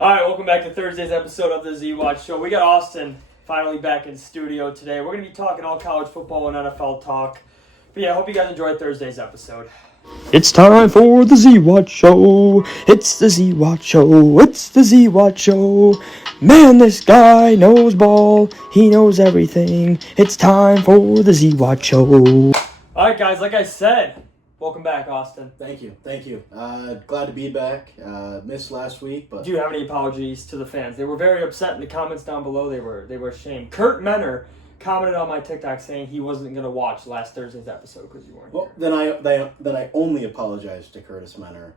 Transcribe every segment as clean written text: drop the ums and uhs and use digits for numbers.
All right, welcome back to Thursday's episode of the Z-Watch Show. We got Austin finally back in studio today. We're going to be talking all college football and NFL talk. But yeah, I hope you guys enjoyed Thursday's episode. It's time for the Z-Watch Show. It's the Z-Watch Show. It's the Z-Watch Show. Man, this guy knows ball. He knows everything. It's time for the Z-Watch Show. All right, guys, like I said, welcome back, Austin. Thank you. Glad to be back. Missed last week, but Do you have any apologies to the fans? They were very upset in the comments down below. They were ashamed. Kurt Menner commented on my TikTok saying he wasn't going to watch last Thursday's episode because you weren't here. then I only apologize to Curtis Menner.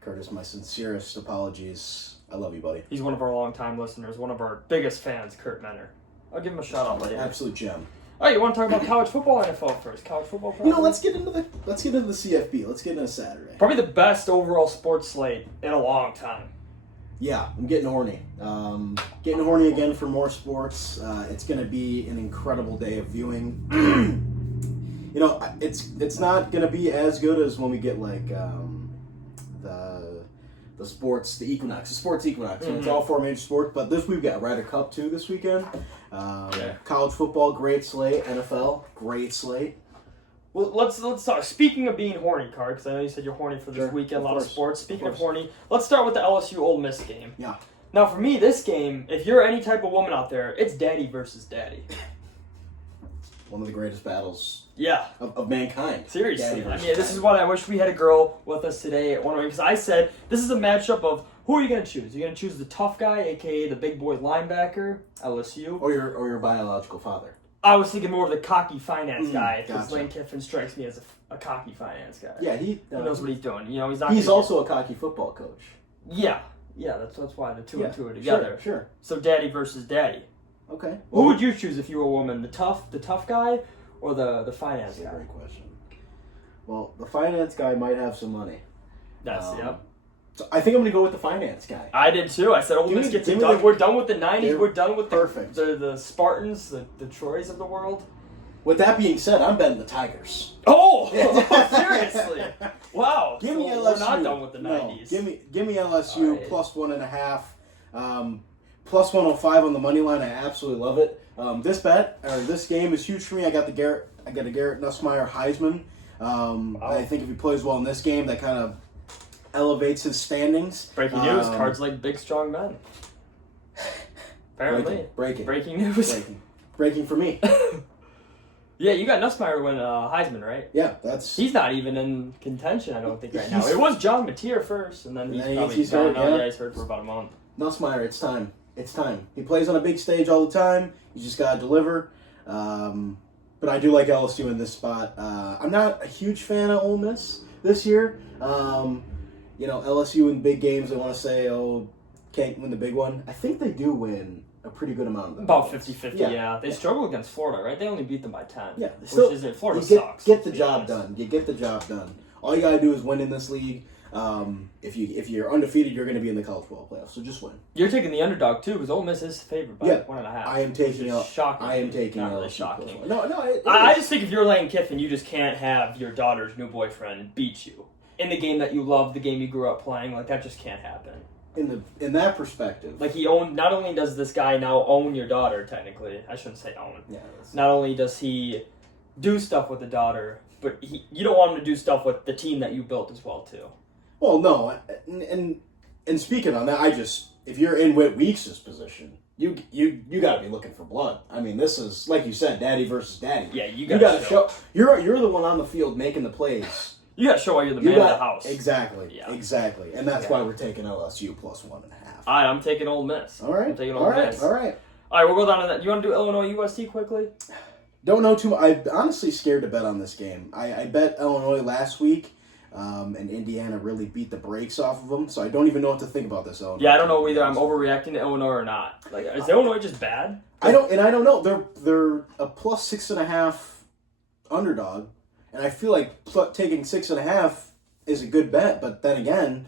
Curtis, my sincerest apologies. I love you, buddy. He's one of our longtime listeners, one of our biggest fans, Kurt Menner. I'll give him a shout out later. Absolute gem. All right, you want to talk about college football, NFL first? College football. Probably? Let's get into the CFB. Let's get into Saturday. Probably the best overall sports slate in a long time. Yeah, I'm getting horny. Getting horny again for more sports. It's going to be an incredible day of viewing. It's not going to be as good as when we get like the sports equinox. Mm-hmm. It's all four major sports, but we've got Ryder Cup too this weekend. College football, great slate. NFL, great slate. Well, let's talk. Speaking of being horny, Card, because I know you said you're horny for this weekend, a lot of sports. Speaking of horny, let's start with the LSU Ole Miss game. Yeah. Now, for me, this game, if you're any type of woman out there, it's daddy versus daddy. One of the greatest battles Yeah. of mankind. Seriously. I mean, this is what I wish we had a girl with us today at one because I said this is a matchup of who are you going to choose? You're going to choose the tough guy, a.k.a. the big boy linebacker, LSU. Or your biological father. I was thinking more of the cocky finance guy because gotcha. Lane Kiffin strikes me as a cocky finance guy. Yeah, he knows what he's doing. He's not. He's also a cocky football coach. Yeah. That's why the two and two are together. Sure. So daddy versus daddy. Okay. Who would you choose if you were a woman? The tough guy, or the finance guy? That's a great question. Well, the finance guy might have some money. Yep. So I think I'm going to go with the finance guy. I did too. I said, Ole Miss gets it done. We're done with the 90s. We're done with the Spartans, the Troys of the world. With that being said, I'm betting the Tigers. Oh, seriously? Wow. Give me LSU. We're not done with the 90s. Give me LSU right. plus 1.5. Plus 105 on the money line. I absolutely love it. This game is huge for me. I got a Garrett Nussmeier Heisman. I think if he plays well in this game, that kind of elevates his standings. Breaking news: Cards like big, strong men. Apparently, breaking news. Breaking for me. Yeah, you got Nussmeier win Heisman, right? Yeah, he's not even in contention. I don't think right now. It was John Mateer first, and then he's hurt. Yeah, he's hurt for about a month. Nussmeier, it's time. It's time. He plays on a big stage all the time. You just gotta deliver. But I do like LSU in this spot. I'm not a huge fan of Ole Miss this year. LSU in big games, they want to say, can't win the big one. I think they do win a pretty good amount of them. About 50-50, yeah. They struggle against Florida, right? They only beat them by 10. Yeah. Florida sucks. Get the job done. You get the job done. All you gotta do is win in this league. If you're undefeated, you're going to be in the college football playoffs. So just win. You're taking the underdog too, because Ole Miss is favored by 1.5. I am taking shocking. I am taking. Not really shocking. No. I just think if you're Lane Kiffin, you just can't have your daughter's new boyfriend beat you in the game that you love, the game you grew up playing. Like that just can't happen. In that perspective, like not only does this guy now own your daughter, technically, I shouldn't say own. Yeah. Not only does he do stuff with the daughter, but you don't want him to do stuff with the team that you built as well too. Well, no, and speaking on that, if you're in Whit Weeks' position, you got to be looking for blood. I mean, this is like you said, daddy versus daddy. Yeah, you got to show. You're the one on the field making the plays. You got to show why you're the man of the house. Exactly. Yeah. Exactly, and that's why we're taking LSU plus 1.5. All right, I'm taking Ole Miss. All right, I'm taking Ole Miss. All right. All right, we'll go down to that. You want to do Illinois USC quickly? Don't know too much. I'm honestly scared to bet on this game. I bet Illinois last week. And Indiana really beat the brakes off of them, so I don't even know what to think about this Illinois. Yeah, I don't know whether I'm overreacting to Illinois or not. Like, is Illinois just bad? I don't know. They're a plus 6.5 underdog, and I feel like taking 6.5 is a good bet. But then again,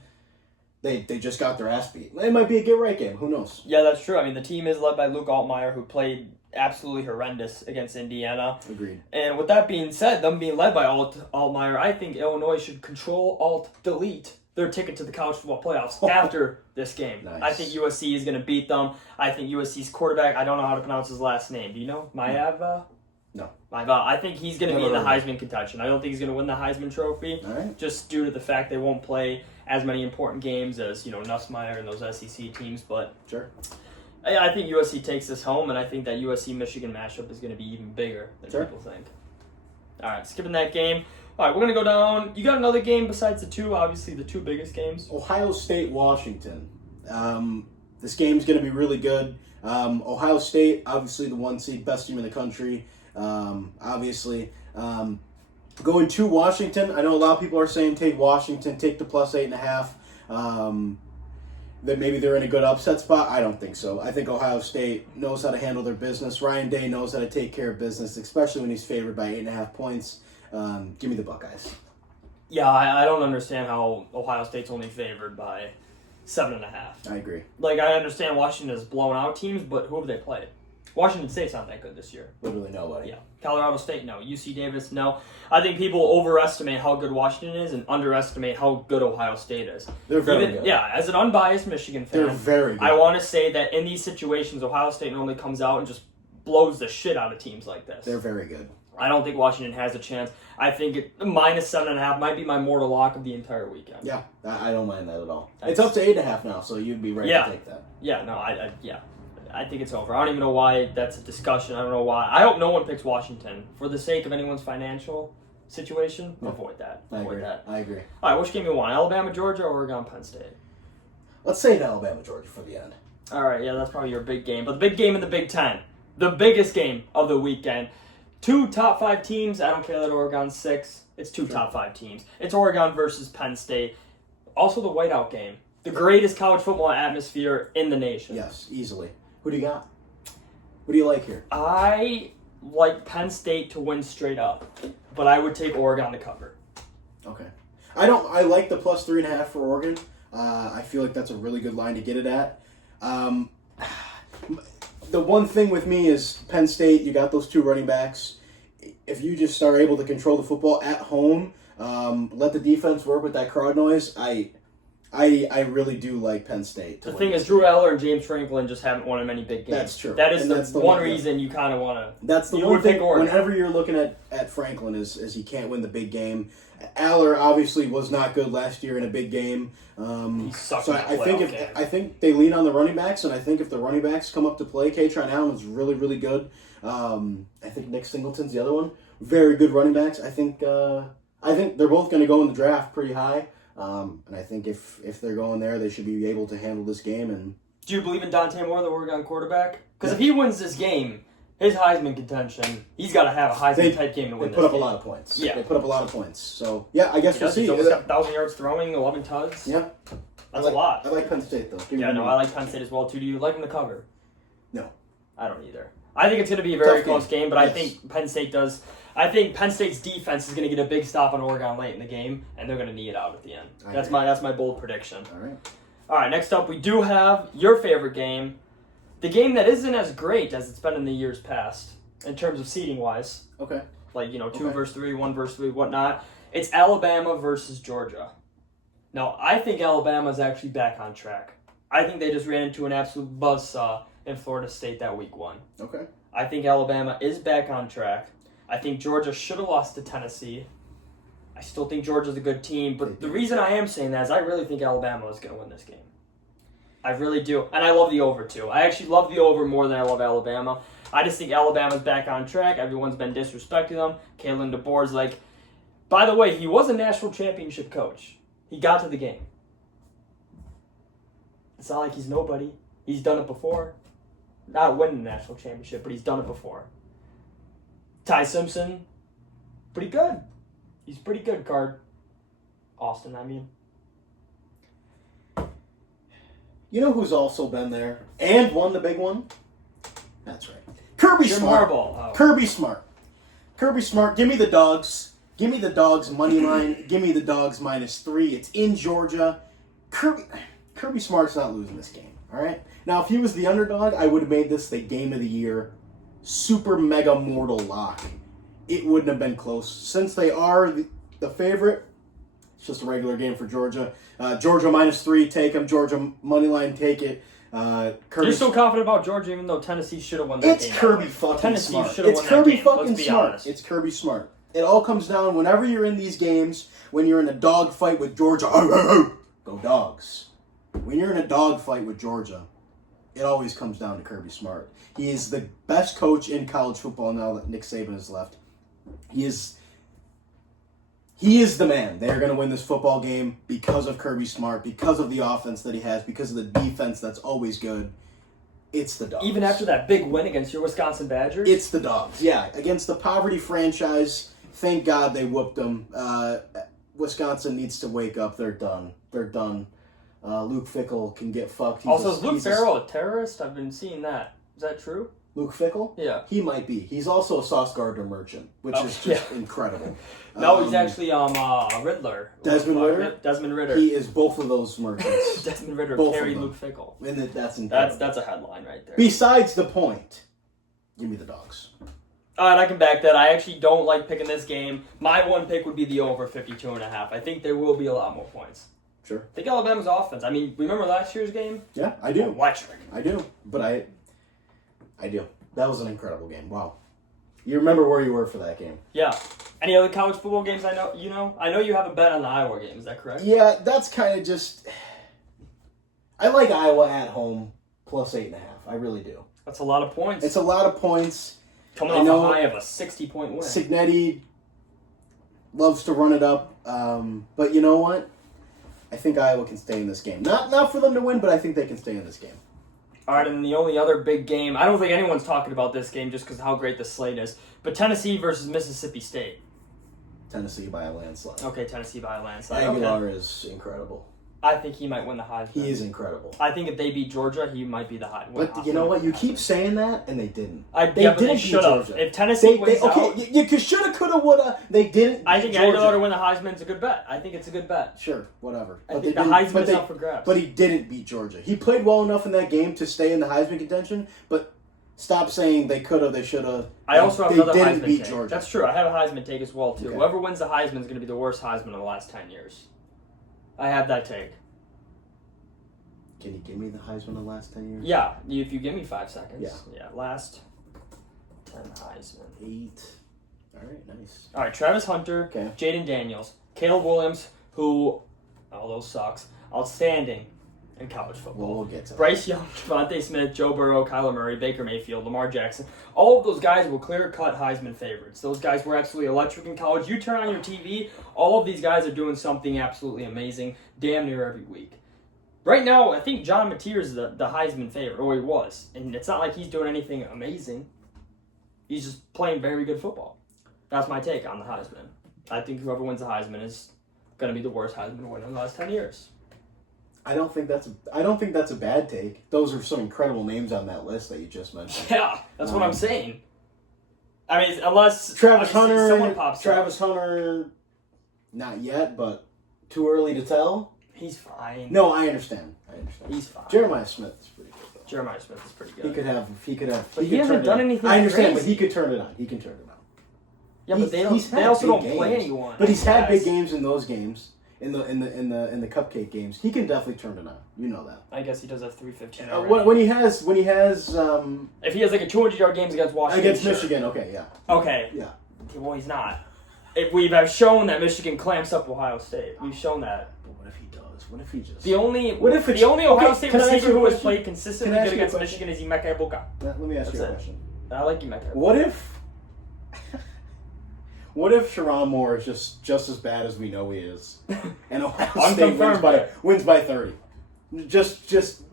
they just got their ass beat. It might be a get right game. Who knows? Yeah, that's true. I mean, the team is led by Luke Altmaier, who played absolutely horrendous against Indiana. Agreed. And with that being said, them being led by Altmaier, I think Illinois should control, alt, delete their ticket to the college football playoffs after this game. Nice. I think USC is going to beat them. I think USC's quarterback, I don't know how to pronounce his last name. Do you know? Maeva? No. Maeva. I think he's going to be in the Never heard Heisman contention. I don't think he's going to win the Heisman Trophy, All right. just due to the fact they won't play as many important games as, Nussmeier and those SEC teams. But Sure. I think USC takes this home, and I think that USC-Michigan matchup is going to be even bigger than Sure. people think. All right, skipping that game. All right, we're going to go down. You got another game besides the two, obviously the two biggest games? Ohio State, Washington. This game's going to be really good. Ohio State, obviously the 1 seed, best team in the country. Obviously. Going to Washington, I know a lot of people are saying take Washington, take the plus 8.5. That maybe they're in a good upset spot. I don't think so. I think Ohio State knows how to handle their business. Ryan Day knows how to take care of business, especially when he's favored by 8.5 points. Give me the Buckeyes. Yeah, I don't understand how Ohio State's only favored by 7.5. I agree. Like, I understand Washington has blown out teams, but who have they played? Washington State's not that good this year. Literally nobody. Yeah. Colorado State, no. UC Davis, no. I think people overestimate how good Washington is and underestimate how good Ohio State is. They're very good. Yeah, as an unbiased Michigan fan, They're very good. I want to say that in these situations, Ohio State normally comes out and just blows the shit out of teams like this. They're very good. I don't think Washington has a chance. I think minus 7.5 might be my mortal lock of the entire weekend. Yeah, I don't mind that at all. It's up to 8.5 now, so you'd be ready to take that. Yeah, no, I think it's over. I don't even know why that's a discussion. I don't know why. I hope no one picks Washington. For the sake of anyone's financial situation, avoid that. I agree. All right, which game you want? Alabama, Georgia, or Oregon, Penn State? Let's say the Alabama, Georgia for the end. All right, yeah, that's probably your big game. But the big game in the Big Ten, the biggest game of the weekend. 2 top 5 teams. I don't care that Oregon's 6. It's 2 top 5 teams. It's Oregon versus Penn State. Also the whiteout game. The greatest college football atmosphere in the nation. Yes, easily. Who do you got? What do you like here? I like Penn State to win straight up, but I would take Oregon to cover. Okay. I like the plus 3.5 for Oregon. I feel like that's a really good line to get it at. The one thing with me is Penn State, you got those 2 running backs. If you just are able to control the football at home, let the defense work with that crowd noise, I really do like Penn State. The thing is, Drew Eller and James Franklin just haven't won in many big games. That's true. That is the one reason you kind of want to. That's the one thing. Whenever you're looking at Franklin, is he can't win the big game. Aller obviously was not good last year in a big game. He sucked so I think they lean on the running backs, and I think if the running backs come up to play, Katron Allen was really, really good. I think Nick Singleton's the other one. Very good running backs. I think they're both going to go in the draft pretty high. And I think if they're going there, they should be able to handle this game. And do you believe in Dante Moore, the Oregon quarterback? Because if he wins this game, his Heisman contention, he's got to have a Heisman-type game to win this game. They put up a lot of points. Yeah. They put up a lot of points. So, yeah, I guess we'll see. He's almost got 1,000 yards throwing, 11 tugs. Yeah. That's a lot. I like Penn State, though. I like Penn State as well, too. Do you like them to cover? No. I don't either. I think it's going to be a very close game, but yes. I think Penn State does. I think Penn State's defense is going to get a big stop on Oregon late in the game, and they're going to knee it out at the end. That's my bold prediction. All right, next up, we do have your favorite game, the game that isn't as great as it's been in the years past in terms of seeding-wise. Okay. Like, 2 versus 3, 1 versus 3, whatnot. It's Alabama versus Georgia. Now, I think Alabama's actually back on track. I think they just ran into an absolute buzzsaw in Florida State that week 1. Okay. I think Alabama is back on track. I think Georgia should have lost to Tennessee. I still think Georgia's a good team, but the reason I am saying that is I really think Alabama is going to win this game. I really do. And I love the over, too. I actually love the over more than I love Alabama. I just think Alabama's back on track. Everyone's been disrespecting them. Kalen DeBoer's like... By the way, he was a national championship coach. He got to the game. It's not like he's nobody. He's done it before. Not winning the national championship, but he's done it before. Ty Simpson, pretty good. He's pretty good, Card. Austin, I mean. You know who's also been there and won the big one? That's right. Kirby Smart. Oh. Kirby Smart. Kirby Smart, give me the dogs. Give me the dogs money line. Give me the dogs -3. It's in Georgia. Kirby Smart's not losing this game, all right? Now, if he was the underdog, I would have made this the game of the year. Super mega mortal lock. It wouldn't have been close. Since they are the favorite, It's just a regular game for Georgia. Georgia -3, take them. Georgia money line, take it. You're so confident about Georgia, even though Tennessee should have won that game. It's Kirby fucking Tennessee smart. should have It's won Kirby that game. fucking Let's be smart. honest. It's Kirby smart. It all comes down whenever you're in these games, when you're in a dogfight with Georgia. Go Dogs. When you're in a dogfight with Georgia, it always comes down to Kirby Smart. He is the best coach in college football now that Nick Saban has left. He is the man. They're going to win this football game because of Kirby Smart, because of the offense that he has, because of the defense that's always good. It's the Dogs. Even after that big win against your Wisconsin Badgers? It's the Dogs, yeah. Against the poverty franchise, thank God they whooped them. Wisconsin needs to wake up. They're done. They're done. Luke Fickell can get fucked. Is Luke Farrell a terrorist? I've been seeing that. Is that true? Luke Fickell? Yeah. He might be. He's also a Sauce Gardner merchant, which is just incredible. No, he's actually Riddler. Desmond Ritter? Desmond Ritter. He is both of those merchants. Desmond Ritter Both carried of them. Luke Fickell. And that's incredible. That's a headline right there. Besides the point, give me the Dogs. All right, I can back that. I actually don't like picking this game. My one pick would be the over 52.5. I think there will be a lot more points. Sure. I think Alabama's offense. I mean, remember last year's game? Yeah, I do. Electric. I do. But I do. That was an incredible game. Wow. You remember where you were for that game. Yeah. Any other college football games I know you have a bet on the Iowa game. Is that correct? Yeah, that's kind of just... I like Iowa at home plus 8.5. I really do. That's a lot of points. It's a lot of points. Coming off a high of a 60-point win. Cignetti loves to run it up. But you know what? I think Iowa can stay in this game. Not for them to win, but I think they can stay in this game. All right, and the only other big game, I don't think anyone's talking about this game just because of how great the slate is, but Tennessee versus Mississippi State. Tennessee by a landslide. Okay, Tennessee by a landslide. Aguilar is incredible. I think he might win the Heisman. He is incredible. I think if they beat Georgia, he might be the Heisman. But you know what? You keep saying that, and they didn't. They should have. If Tennessee wins out... You shoulda, coulda, woulda. They didn't. I think Aguilar to win the Heisman is a good bet. I think it's a good bet. Sure, whatever. I think the Heisman is up for grabs. But he didn't beat Georgia. He played well enough in that game to stay in the Heisman contention, but stop saying they coulda, they shoulda. I also have another Heisman They didn't beat take. Georgia. That's true. I have a Heisman take as well, too. Okay. Whoever wins the Heisman is going to be the worst Heisman in the last 10 years. I have that take. Can you give me the Heisman in the last 10 years? Yeah, if you give me 5 seconds. Yeah. Last 10 Heisman. 8. All right, nice. All right, Travis Hunter, Okay. Jaden Daniels, Caleb Williams, who, although sucks, outstanding in college football. Well, we'll get to that. Bryce Young, Devontae Smith, Joe Burrow, Kyler Murray, Baker Mayfield, Lamar Jackson. All of those guys were clear-cut Heisman favorites. Those guys were absolutely electric in college. You turn on your TV, all of these guys are doing something absolutely amazing damn near every week. Right now, I think John Mateer is the Heisman favorite, or he was. And it's not like he's doing anything amazing. He's just playing very good football. That's my take on the Heisman. I think whoever wins the Heisman is going to be the worst Heisman winner in the last 10 years. I don't think that's a bad take. Those are some incredible names on that list that you just mentioned. Yeah, that's what I'm saying. I mean, unless Travis someone pops up. Travis Hunter, not yet, but too early to tell. He's fine. No, I understand. He's fine. Jeremiah Smith is pretty good, though. Jeremiah Smith is pretty good. He could have. But he hasn't done anything I understand, crazy. but he could turn it on. He can turn it on. Yeah, but they also don't play anyone. But he's had big games in those games, in the cupcake games. He can definitely turn it on. You know that. I guess he does have 315. When he has if he has like a 200-yard game against Washington. Against Michigan, okay, yeah. Okay. Yeah. Well, he's not. If we have shown that Michigan clamps up Ohio State, we've shown that. But what if he does? What if he just? The only Ohio State can I ask receiver you a who has question? played consistently Can I ask good you a against question? Michigan is Emeka Egbuka. Let me ask you a That's it. question. I like Emeka. What if Sharon Moore is just as bad as we know he is, and Ohio State Unconfirmed. wins by 30? Just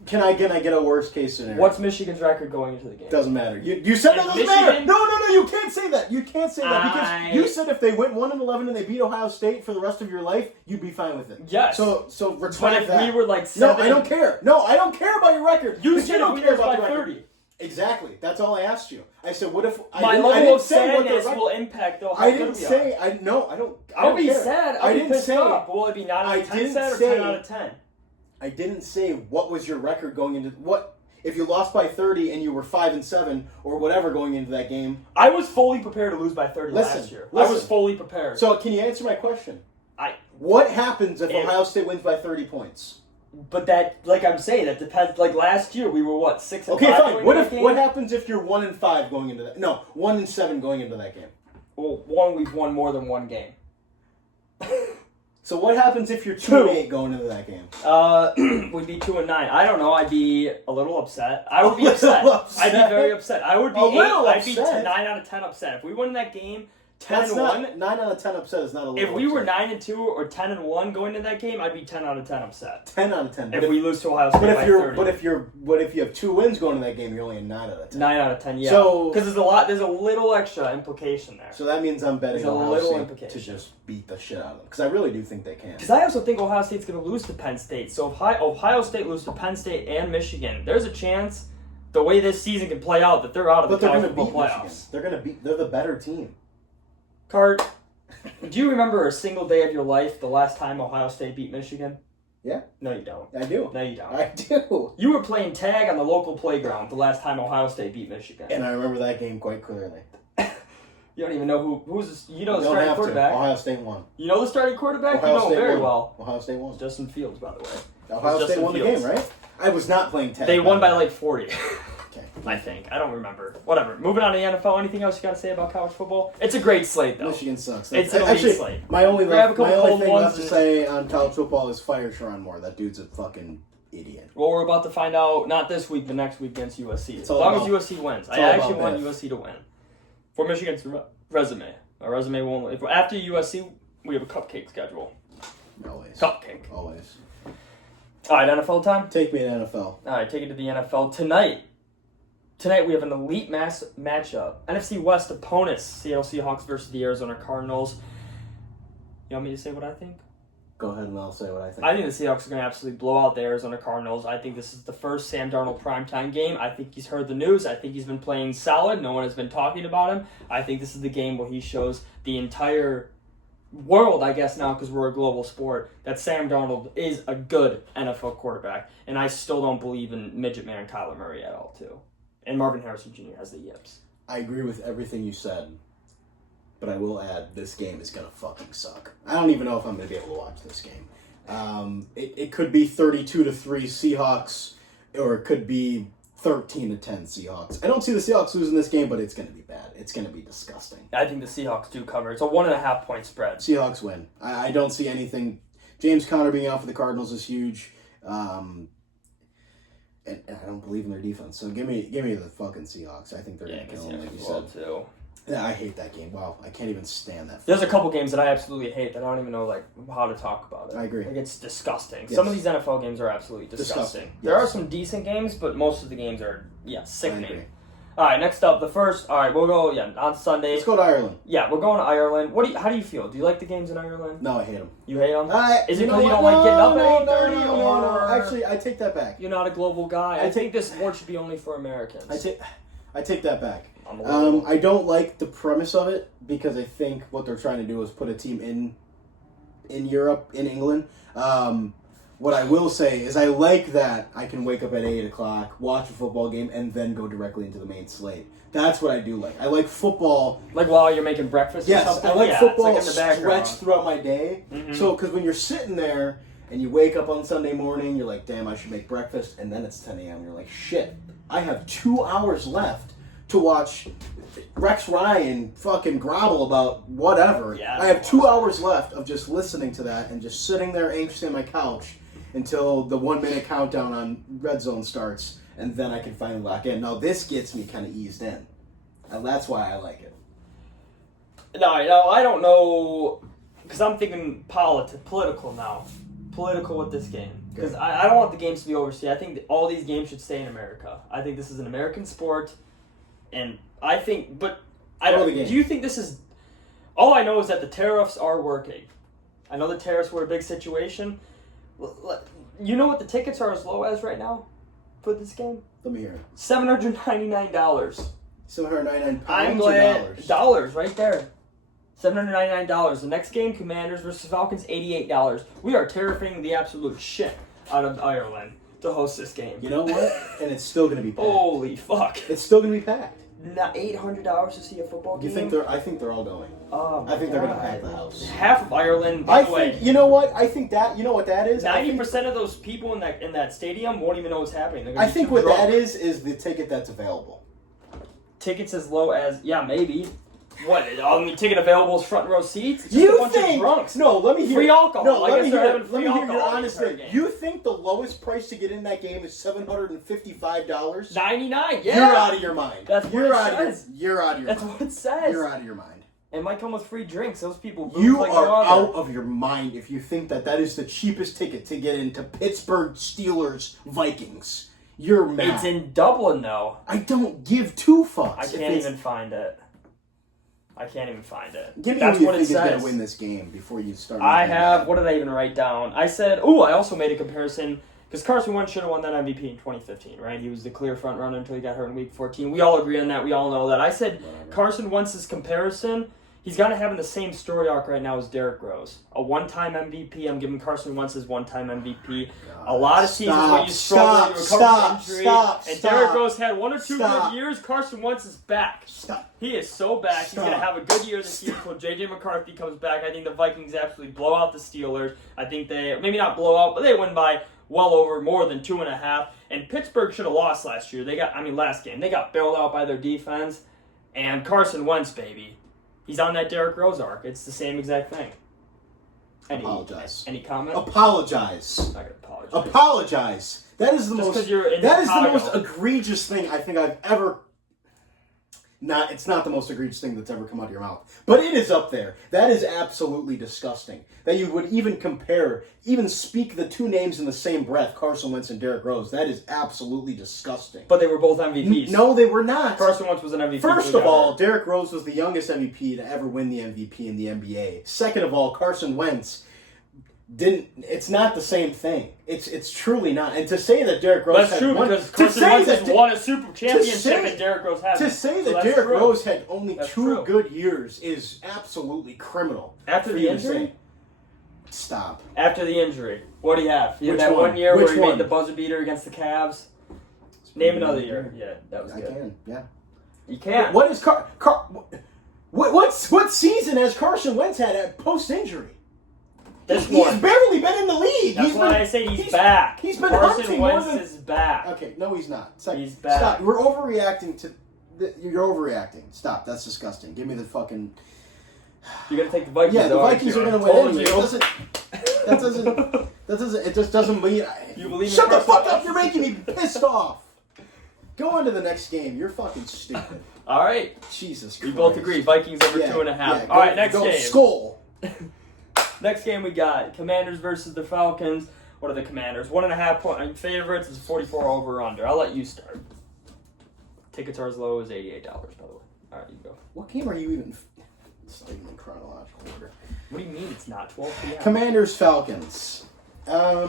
can I get a worst case scenario? What's Michigan's record going into the game? Doesn't matter. You said that doesn't matter. No, you can't say that. You can't say that because you said if they went 1-11 and they beat Ohio State for the rest of your life, you'd be fine with it. Yes. So retract But if that. we were like 7, No, I don't care. No, I don't care about your record. You Because said don't if we care lose about by the record. 30. Exactly. That's all I asked you. I said, what if My I level didn't of say what the sadness record- will impact though. I didn't say. I don't. I'll be care. sad. I I'll be didn't pissed say. off. Will it be 9 out of 10 sad or 10 out of 10? I didn't say what was your record going into what if you lost by 30 and you were 5-7 or whatever going into that game. I was fully prepared to lose by 30 last year. I was fully prepared. So can you answer my question? What happens if Ohio State wins by 30 points? But that, like I'm saying, that depends. Like last year, we were what 6-5. Okay, fine. What happens if you're 1-5 going into that? No, 1-7 going into that game. Well, we've won more than one game. So what happens if you're 2-8 going into that game? We'd be 2-9. I don't know. I'd be a little upset. I would be upset. I'd be very upset. I would be I'd be 9 out of 10 upset if we win that game. 10-1. 9 out of 10 upset is not a little. If we were 9-2 or 10-1 going into that game, I'd be 10 out of 10 upset. 10 out of 10. If we lose to Ohio State by 30. But if you have 2 wins going into that game, you're only a 9 out of 10. 9 out of 10, yeah. So because there's a little extra implication there. So that means I'm betting there's Ohio a little State implication to just beat the shit out of them because I really do think they can. Because I also think Ohio State's going to lose to Penn State. So if Ohio State loses to Penn State and Michigan, there's a chance the way this season can play out that they're out of the college football playoffs. They're the better team. Cart, do you remember a single day of your life the last time Ohio State beat Michigan? Yeah. No, you don't. I do. No, you don't. I do. You were playing tag on the local playground the last time Ohio State beat Michigan. And I remember that game quite clearly. You don't even know who's you know the Don't starting have quarterback. To. Ohio State won. You know the starting quarterback? Ohio you know State very won. well. Ohio State won. Justin Fields, by the way. Ohio State won the game, right? I was not playing tag. They won by like 40. Okay. I think. I don't remember. Whatever. Moving on to the NFL. Anything else you got to say about college football? It's a great slate, though. Michigan sucks. It's an elite slate. My only Grab a couple cold thing ones left to say on college football is fire Sharon Moore. That dude's a fucking idiot. Well, we're about to find out, not this week, but next week against USC. As long as USC wins. I actually want USC to win. For Michigan's resume. Our resume won't... After USC, we have a cupcake schedule. Always. Cupcake. Always. All right, NFL time? Take me to NFL. All right, take it to the NFL. Tonight we have an elite matchup. NFC West opponents, Seattle Seahawks versus the Arizona Cardinals. You want me to say what I think? Go ahead and I'll say what I think. I think the Seahawks are going to absolutely blow out the Arizona Cardinals. I think this is the first Sam Darnold primetime game. I think he's heard the news. I think he's been playing solid. No one has been talking about him. I think this is the game where he shows the entire world, I guess now because we're a global sport, that Sam Darnold is a good NFL quarterback. And I still don't believe in Midget Man Kyler Murray at all, too. And Marvin Harrison Jr. has the yips. I agree with everything you said. But I will add, this game is going to fucking suck. I don't even know if I'm going to be able to watch this game. It could be 32-3 Seahawks, or it could be 13-10 Seahawks. I don't see the Seahawks losing this game, but it's going to be bad. It's going to be disgusting. I think the Seahawks do cover. It's a 1.5 point spread. Seahawks win. I don't see anything. James Conner being out for the Cardinals is huge. And I don't believe in their defense. So give me the fucking Seahawks. I think they're going to kill them, like you said. Too. Yeah, I hate that game. Wow, I can't even stand that. There's a couple games that I absolutely hate that I don't even know how to talk about it. I agree. Like, it's disgusting. Yes. Some of these NFL games are absolutely disgusting. Yes. There are some decent games, but most of the games are sickening. I agree. All right, next up, we'll go on Sunday. Let's go to Ireland. Yeah, we're going to Ireland. How do you feel? Do you like the games in Ireland? No, I hate them. You hate them? Is it because because you don't like getting up at 8:30? No. Actually, I take that back. You're not a global guy. I think this sport should be only for Americans. I take that back. I don't like the premise of it because I think what they're trying to do is put a team in Europe, in England. What I will say is I like that I can wake up at 8 o'clock, watch a football game, and then go directly into the main slate. That's what I do like. I like football. Like while you're making breakfast or something? I like football it's like in the background. stretched throughout my day. Mm-hmm. So, because when you're sitting there and you wake up on Sunday morning, you're like, damn, I should make breakfast, and then it's 10 a.m. You're like, shit, I have 2 hours left to watch Rex Ryan fucking grovel about whatever. Yeah, I have 2 hours left of just listening to that and just sitting there anxiously on my couch until the 1 minute countdown on Red Zone starts, and then I can finally lock in. Now this gets me kind of eased in, and that's why I like it. No, I don't know, because I'm thinking political now. Political with this game. Because I don't want the games to be overseas. I think all these games should stay in America. I think this is an American sport, and I think, but I don't. Do you think this is? All I know is that the tariffs are working. I know the tariffs were a big situation. You know what the tickets are as low as right now for this game? Let me hear it. $799. £799 I'm glad dollars right there. $799. The next game, Commanders versus Falcons, $88. We are terrifying the absolute shit out of Ireland to host this game. You know what? And it's still going to be packed. Holy fuck. It's still going to be packed. $800 to see a football game. I think they're all going. Oh my I think they're God. going to pack the house. Half of Ireland. By the way, you know what? I think that you know what that is. 90% of those people in that stadium won't even know what's happening. I think what that is the ticket that's available. Tickets as low as maybe. What? Only ticket available is front row seats? It's just You a bunch of drunks. No, let me hear. Free alcohol. No, I let guess me they're hear. having free Let me hear your alcohol honest the entire thing. game. You think the lowest price to get in that game is $755? $99. Yeah. You're out of your mind. That's what you're it out says. You're out of your That's mind. what it says. You're out of your mind. It might come with free drinks. Those people. You like are no other. out of your mind if you think that is the cheapest ticket to get into Pittsburgh Steelers Vikings. You're mad. It's in Dublin though. I don't give two fucks. I can't even find it. Give me That's who you what think it is going says. to win this game before you start. I making have. that. What did I even write down? I said. Oh, I also made a comparison because Carson Wentz should have won that MVP in 2015, right? He was the clear front runner until he got hurt in Week 14. We all agree on that. We all know that. I said Carson Wentz's comparison. He's got to have the same story arc right now as Derrick Rose. A one-time MVP. I'm giving Carson Wentz his one-time MVP. A lot of seasons where you struggle, you recover from injury. And Derrick Rose had one or two good years. Carson Wentz is back. He is so back. He's going to have a good year this year until J.J. McCarthy comes back. I think the Vikings absolutely blow out the Steelers. I think they, maybe not blow out, but they win by well over more than 2.5. And Pittsburgh should have lost last year. Last game. They got bailed out by their defense. And Carson Wentz, baby. He's on that Derrick Rose arc. It's the same exact thing. Apologize. Any comment? Apologize. I'm not gonna apologize. Apologize. That is the Just most. 'cause you're in That is the Chicago. most egregious thing I think I've ever. It's not the most egregious thing that's ever come out of your mouth, but it is up there. That is absolutely disgusting. That you would even speak the two names in the same breath, Carson Wentz and Derrick Rose. That is absolutely disgusting. But they were both MVPs. No, they were not. Carson Wentz was an MVP. First of all, Derrick Rose was the youngest MVP to ever win the MVP in the NBA. Second of all, Carson Wentz didn't. It's not the same thing. It's truly not. And to say that Derrick Rose that's true because Carson Wentz has won a Super Championship and Derrick Rose hasn't. To say So that that's Derrick true. Rose had only That's two true. good years is absolutely criminal. After for the you to injury? say. Stop. After the injury, what do you have? You had Which that one? one year Which where he one? made the buzzer beater against the Cavs. Name another year. Yeah, that was I good. can. Yeah. You can't. What is what season has Carson Wentz had at post injury? This He's one. barely been in the league. That's why I say he's back. He's been Carson hunting Wentz more than. is back. Okay, no, he's not. He's back. Stop. We're overreacting to. You're overreacting. Stop. That's disgusting. Give me the fucking. You're gonna take the Vikings. Yeah, the though, aren't Vikings you? are gonna I win told anyway. you. That doesn't. It just doesn't mean. You believe in Shut the Carson fuck up! Wentz? You're making me pissed off. Go on to the next game. You're fucking stupid. All right. Jesus Christ. We both agree. Vikings over 2.5. Yeah, All right, next go game. Skull. Next game we got Commanders versus the Falcons. What are the Commanders? 1.5 point favorites. It's 44 over under. I'll let you start. Tickets are as low as $88, by the way. All right, you go. What game are you even? It's not even in chronological order. What do you mean it's not 12 p.m.? Commanders Falcons. Yeah,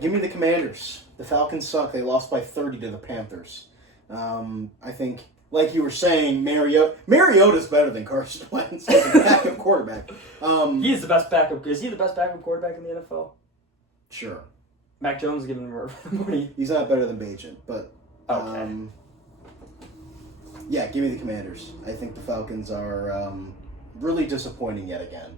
give me the Commanders. The Falcons suck. They lost by 30 to the Panthers. I think, like you were saying, Mariota's better than Carson Wentz as a backup quarterback. He is the best backup. Is he the best backup quarterback in the NFL? Sure. Mac Jones is giving him money. He's not better than Bajan, but Okay. yeah, give me the Commanders. I think the Falcons are really disappointing yet again.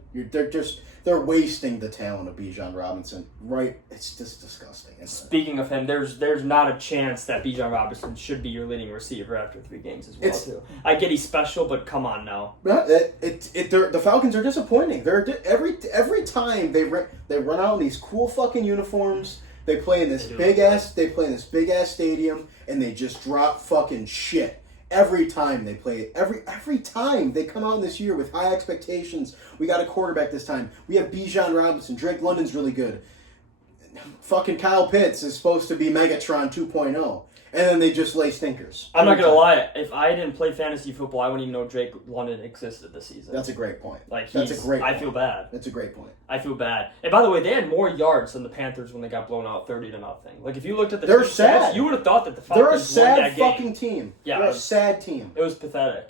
They're wasting the talent of Bijan Robinson. Right? It's just disgusting. Speaking of him, there's not a chance that Bijan Robinson should be your leading receiver after 3 games as well. Too. I get he's special, but come on now. The Falcons are disappointing. Every time they run out in these cool fucking uniforms. They play in this big ass stadium, and they just drop fucking shit. Every time they play, every time they come out this year with high expectations. We got a quarterback this time. We have Bijan Robinson. Drake London's really good. Fucking Kyle Pitts is supposed to be Megatron 2.0. And then they just lay stinkers. I'm not gonna lie. If I didn't play fantasy football, I wouldn't even know Drake London existed this season. That's a great point. That's a great point. I feel bad. That's a great point. I feel bad. And by the way, they had more yards than the Panthers when they got blown out 30-0. Like if you looked at the They're team sad. stats, you would have thought that the They're a Falcons won that sad game. fucking team. Yeah, They're a sad team. It was pathetic.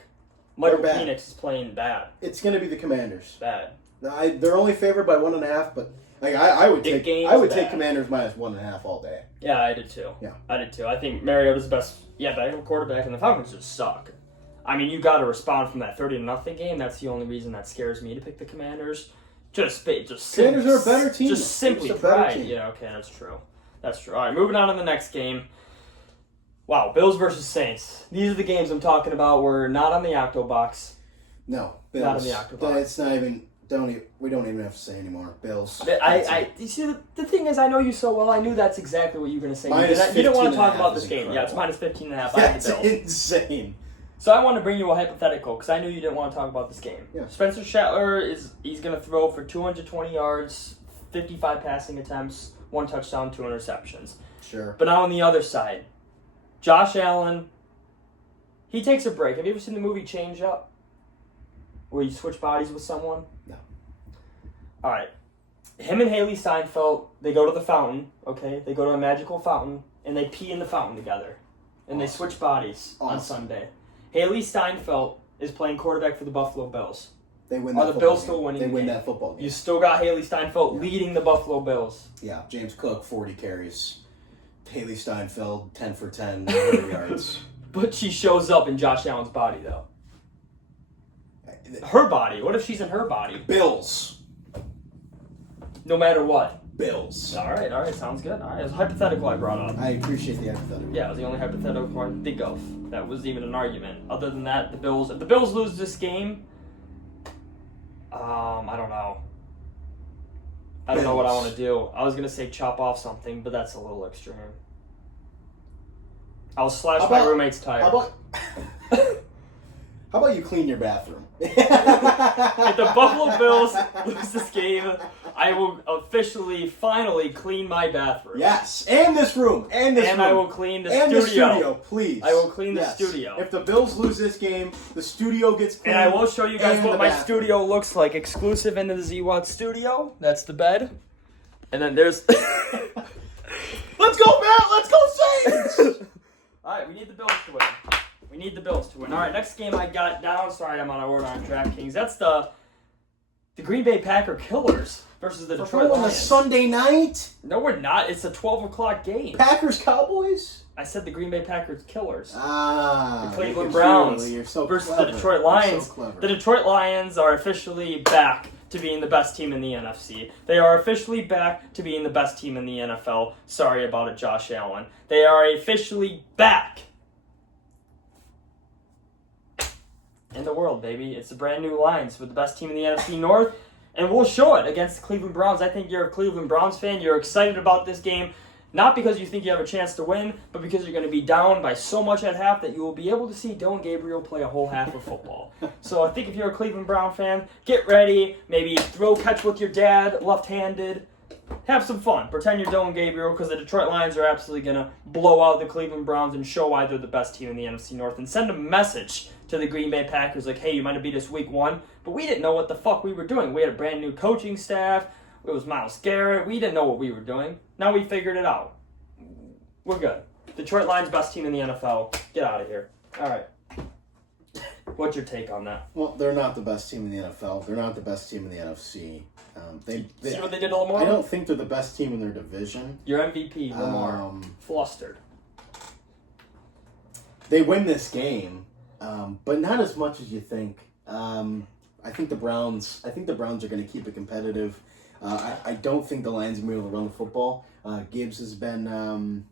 Michael They're bad. Penix is playing bad. It's going to be the Commanders. Bad. They're only favored by 1.5, but Like I would Big take games, take bad. Commanders minus 1.5 all day. Yeah, I did too. Yeah. I did too. I think Mariota's best. Yeah, backup quarterback, and the Falcons just suck. I mean, you got to respond from that 30-0 game. That's the only reason that scares me to pick the Commanders. Commanders are a better team. Just simply They're just a better pride. team. Yeah, okay, that's true. That's true. All right, moving on to the next game. Wow, Bills versus Saints. These are the games I'm talking about. We're not on the Octobox. No, Not in Bills. the Octobox. It's not even. We don't even have to say anymore. Bills. You see, the thing is, I know you so well. I knew that's exactly what you were going to say. Minus You didn't want to talk 15.5 about is this game. Yeah, it's incredible. minus 15.5. I have That's the Bills. insane. So I want to bring you a hypothetical because I knew you didn't want to talk about this game. Yeah. Spencer Shetler he's going to throw for 220 yards, 55 passing attempts, 1 touchdown, 2 interceptions. Sure. But now on the other side, Josh Allen, he takes a break. Have you ever seen the movie Change Up? Where you switch bodies with someone? No. All right. Him and Haley Steinfeld, they go to the fountain, okay? They go to a magical fountain, and they pee in the fountain together. And they switch bodies on Sunday. Haley Steinfeld is playing quarterback for the Buffalo Bills. They win. Are That the football Bills game. still winning They the win game? that football game. You still got Haley Steinfeld leading the Buffalo Bills. Yeah, James Cook 40 carries. Haley Steinfeld 10 for 10, 100 yards. But she shows up in Josh Allen's body, though. Her body. What if she's in her body? Bills. No matter what. Bills. All right, sounds good. All right, it was a hypothetical I brought up. I appreciate the hypothetical. Yeah, it was the only hypothetical I can think of that was even an argument. Other than that, if the Bills lose this game, I don't know. I don't know what I want to do. I was going to say chop off something, but that's a little extreme. I'll slash my roommate's tire. How about you clean your bathroom? If the Buffalo Bills lose this game, I will officially, finally clean my bathroom. Yes, and this room, and I will clean the and studio. the studio, please. I will clean the studio. If the Bills lose this game, the studio gets cleaned. And I will show you guys and what the my bathroom. studio looks like, exclusive into the Z-Watt studio. That's the bed. And then there's... Let's go, Matt! Let's go, Saints! All right, we need the Bills to win. We need the Bills to win. All right, next game I got down. Sorry, I'm out of order on DraftKings. That's the Green Bay Packer Killers versus the Detroit On a Lions. Sunday night? No, we're not. It's a 12 o'clock game. Packers Cowboys? I said the Green Bay Packers Killers. Ah. The Cleveland you're Browns really- you're so versus clever. the Detroit You're Lions. so clever. The Detroit Lions are officially back to being the best team in the NFC. They are officially back to being the best team in the NFL. Sorry about it, Josh Allen. They are officially back in the world, baby. It's the brand new Lions with the best team in the NFC North, and we'll show it against the Cleveland Browns. I think you're a Cleveland Browns fan. You're excited about this game, not because you think you have a chance to win, but because you're going to be down by so much at half that you will be able to see Dylan Gabriel play a whole half of football. So I think if you're a Cleveland Brown fan, get ready. Maybe throw catch with your dad, left-handed. Have some fun. Pretend you're Dylan Gabriel, because the Detroit Lions are absolutely going to blow out the Cleveland Browns and show why they're the best team in the NFC North, and send a message to the Green Bay Packers like, hey, you might have beat us week 1, but we didn't know what the fuck we were doing. We had a brand new coaching staff. It was Myles Garrett. We didn't know what we were doing. Now we figured it out. We're good. Detroit Lions, best team in the NFL. Get out of here. All right. What's your take on that? Well, they're not the best team in the NFL. They're not the best team in the NFC. See what they did to Lamar? I don't think they're the best team in their division. Your MVP, Lamar. Flustered. They win this game, but not as much as you think. I think the Browns are going to keep it competitive. I don't think the Lions are going to be able to run the football. Gibbs has been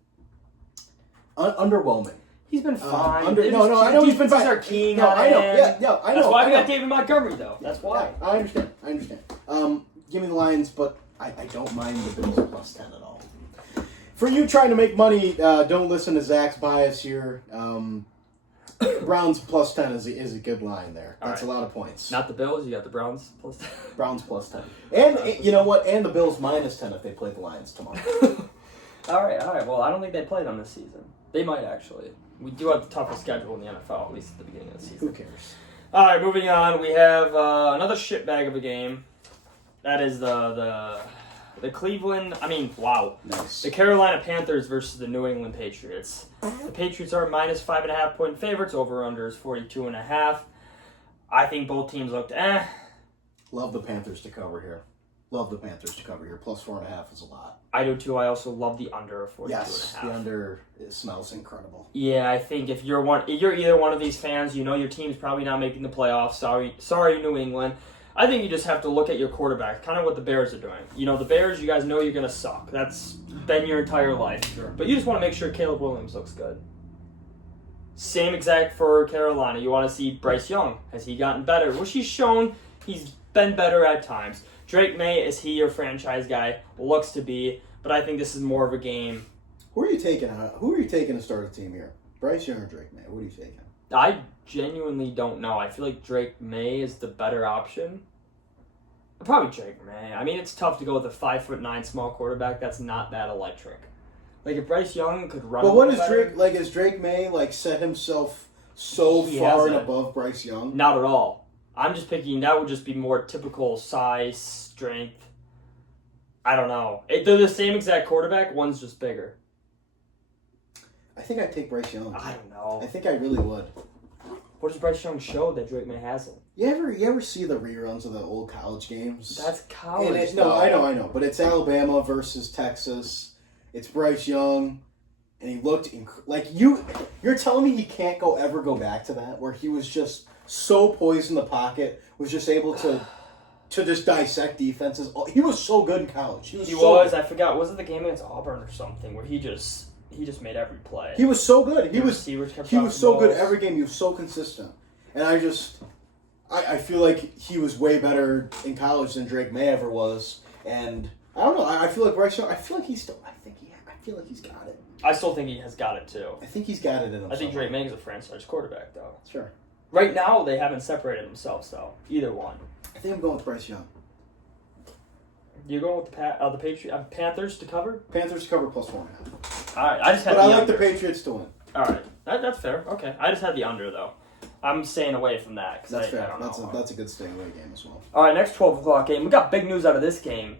underwhelming. He's been fine. I know he's been fine. Are keying No, on I know. him. Yeah, I know. That's why I we know. got David Montgomery, though. That's why. Yeah, I understand. Give me the Lions, but I don't mind the Bills plus 10 at all. For you trying to make money, don't listen to Zach's bias here. Browns plus 10 is a good line there. That's right. a lot of points. Not the Bills. You got the Browns plus 10. Browns plus 10. And you know what? And the Bills minus 10 if they play the Lions tomorrow. All right. Well, I don't think they played them this season. They might, actually. We do have the toughest schedule in the NFL, at least at the beginning of the season. Who cares? All right, moving on. We have another shitbag of a game. That is the Cleveland. Nice. The Carolina Panthers versus the New England Patriots. The Patriots are minus 5.5 point favorites. Over under is 42.5. I think both teams looked Love the Panthers to cover here. love the Panthers to cover here. Plus 4.5 is a lot. I do too. I also love the under of 42.5. Yes, the under smells incredible. Yeah, I think if you're either one of these fans, you know your team's probably not making the playoffs. Sorry, New England. I think you just have to look at your quarterback, kind of what the Bears are doing. You know, the Bears, you guys know you're going to suck. That's been your entire life. Sure. But you just want to make sure Caleb Williams looks good. Same exact for Carolina. You want to see Bryce Young. Has he gotten better? Which he's shown he's been better at times. Drake May, is he your franchise guy? Looks to be. But I think this is more of a game. Who are you taking to start the team here? Bryce Young or Drake May? What are you taking? I genuinely don't know. I feel like Drake May is the better option. Probably Drake May. I mean, it's tough to go with a 5'9" small quarterback that's not that electric. Like if Bryce Young could run. But what is Drake like? Is Drake May like set himself so far and above Bryce Young? Not at all. I'm just picking. That would just be more typical size, strength. I don't know. They're the same exact quarterback. One's just bigger. I think I'd take Bryce Young. I don't know. I think I really would. What does Bryce Young show that Drake May hasn't? You ever see the reruns of the old college games? That's college. No, I know. But it's Alabama versus Texas. It's Bryce Young, and he looked like you. You're telling me he can't ever go back to that, where he was just so poised in the pocket, was just able to just dissect defenses. He was so good in college. He was. I forgot. Was it the game against Auburn or something where he just made every play? He was so good. He was so good every game. He was so consistent, and I feel like he was way better in college than Drake May ever was. And I don't know. I feel like Bryce Young. I feel like he's got it. I still think he has got it too. I think he's got it in him. I think Drake May is a franchise quarterback though. Sure. Right now they haven't separated themselves though. Either one. I think I'm going with Bryce Young. You're going with the Panthers to cover? Panthers to cover plus 4.5. All right. I just had. But the I like under. the Patriots to win. All right. That's fair. Okay. I just had the under though. I'm staying away from that because That's I fair. don't know. That's a good stay away game as well. All right. Next 12 o'clock game. We got big news out of this game.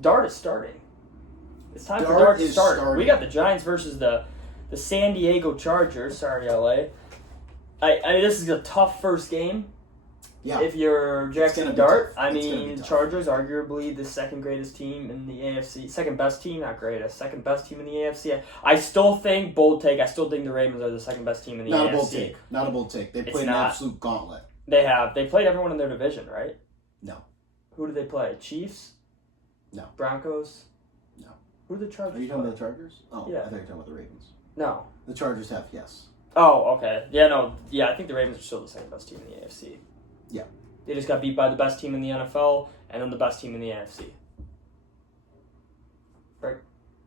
Dart is starting. It's time for Dart to start. Starting. We got the Giants versus the San Diego Chargers. Sorry, LA. I mean, this is a tough first game. Yeah. If you're Jackson Dart, I mean, tough. Chargers arguably the second greatest team in the AFC. Second best team, not greatest. Second best team in the AFC. I still think, bold take, I still think the Ravens are the second best team in the AFC. Not a bold take. They played an absolute gauntlet. They played everyone in their division, right? No. Who did they play? Chiefs? No. Broncos? No. Who did the Chargers Are you talking about the Chargers? Oh, Yeah. I thought you were talking about the Ravens. No. The Chargers have, yes. Oh, okay. Yeah, no. Yeah, I think the Ravens are still the second best team in the AFC. Yeah. They just got beat by the best team in the NFL and then the best team in the AFC. Right?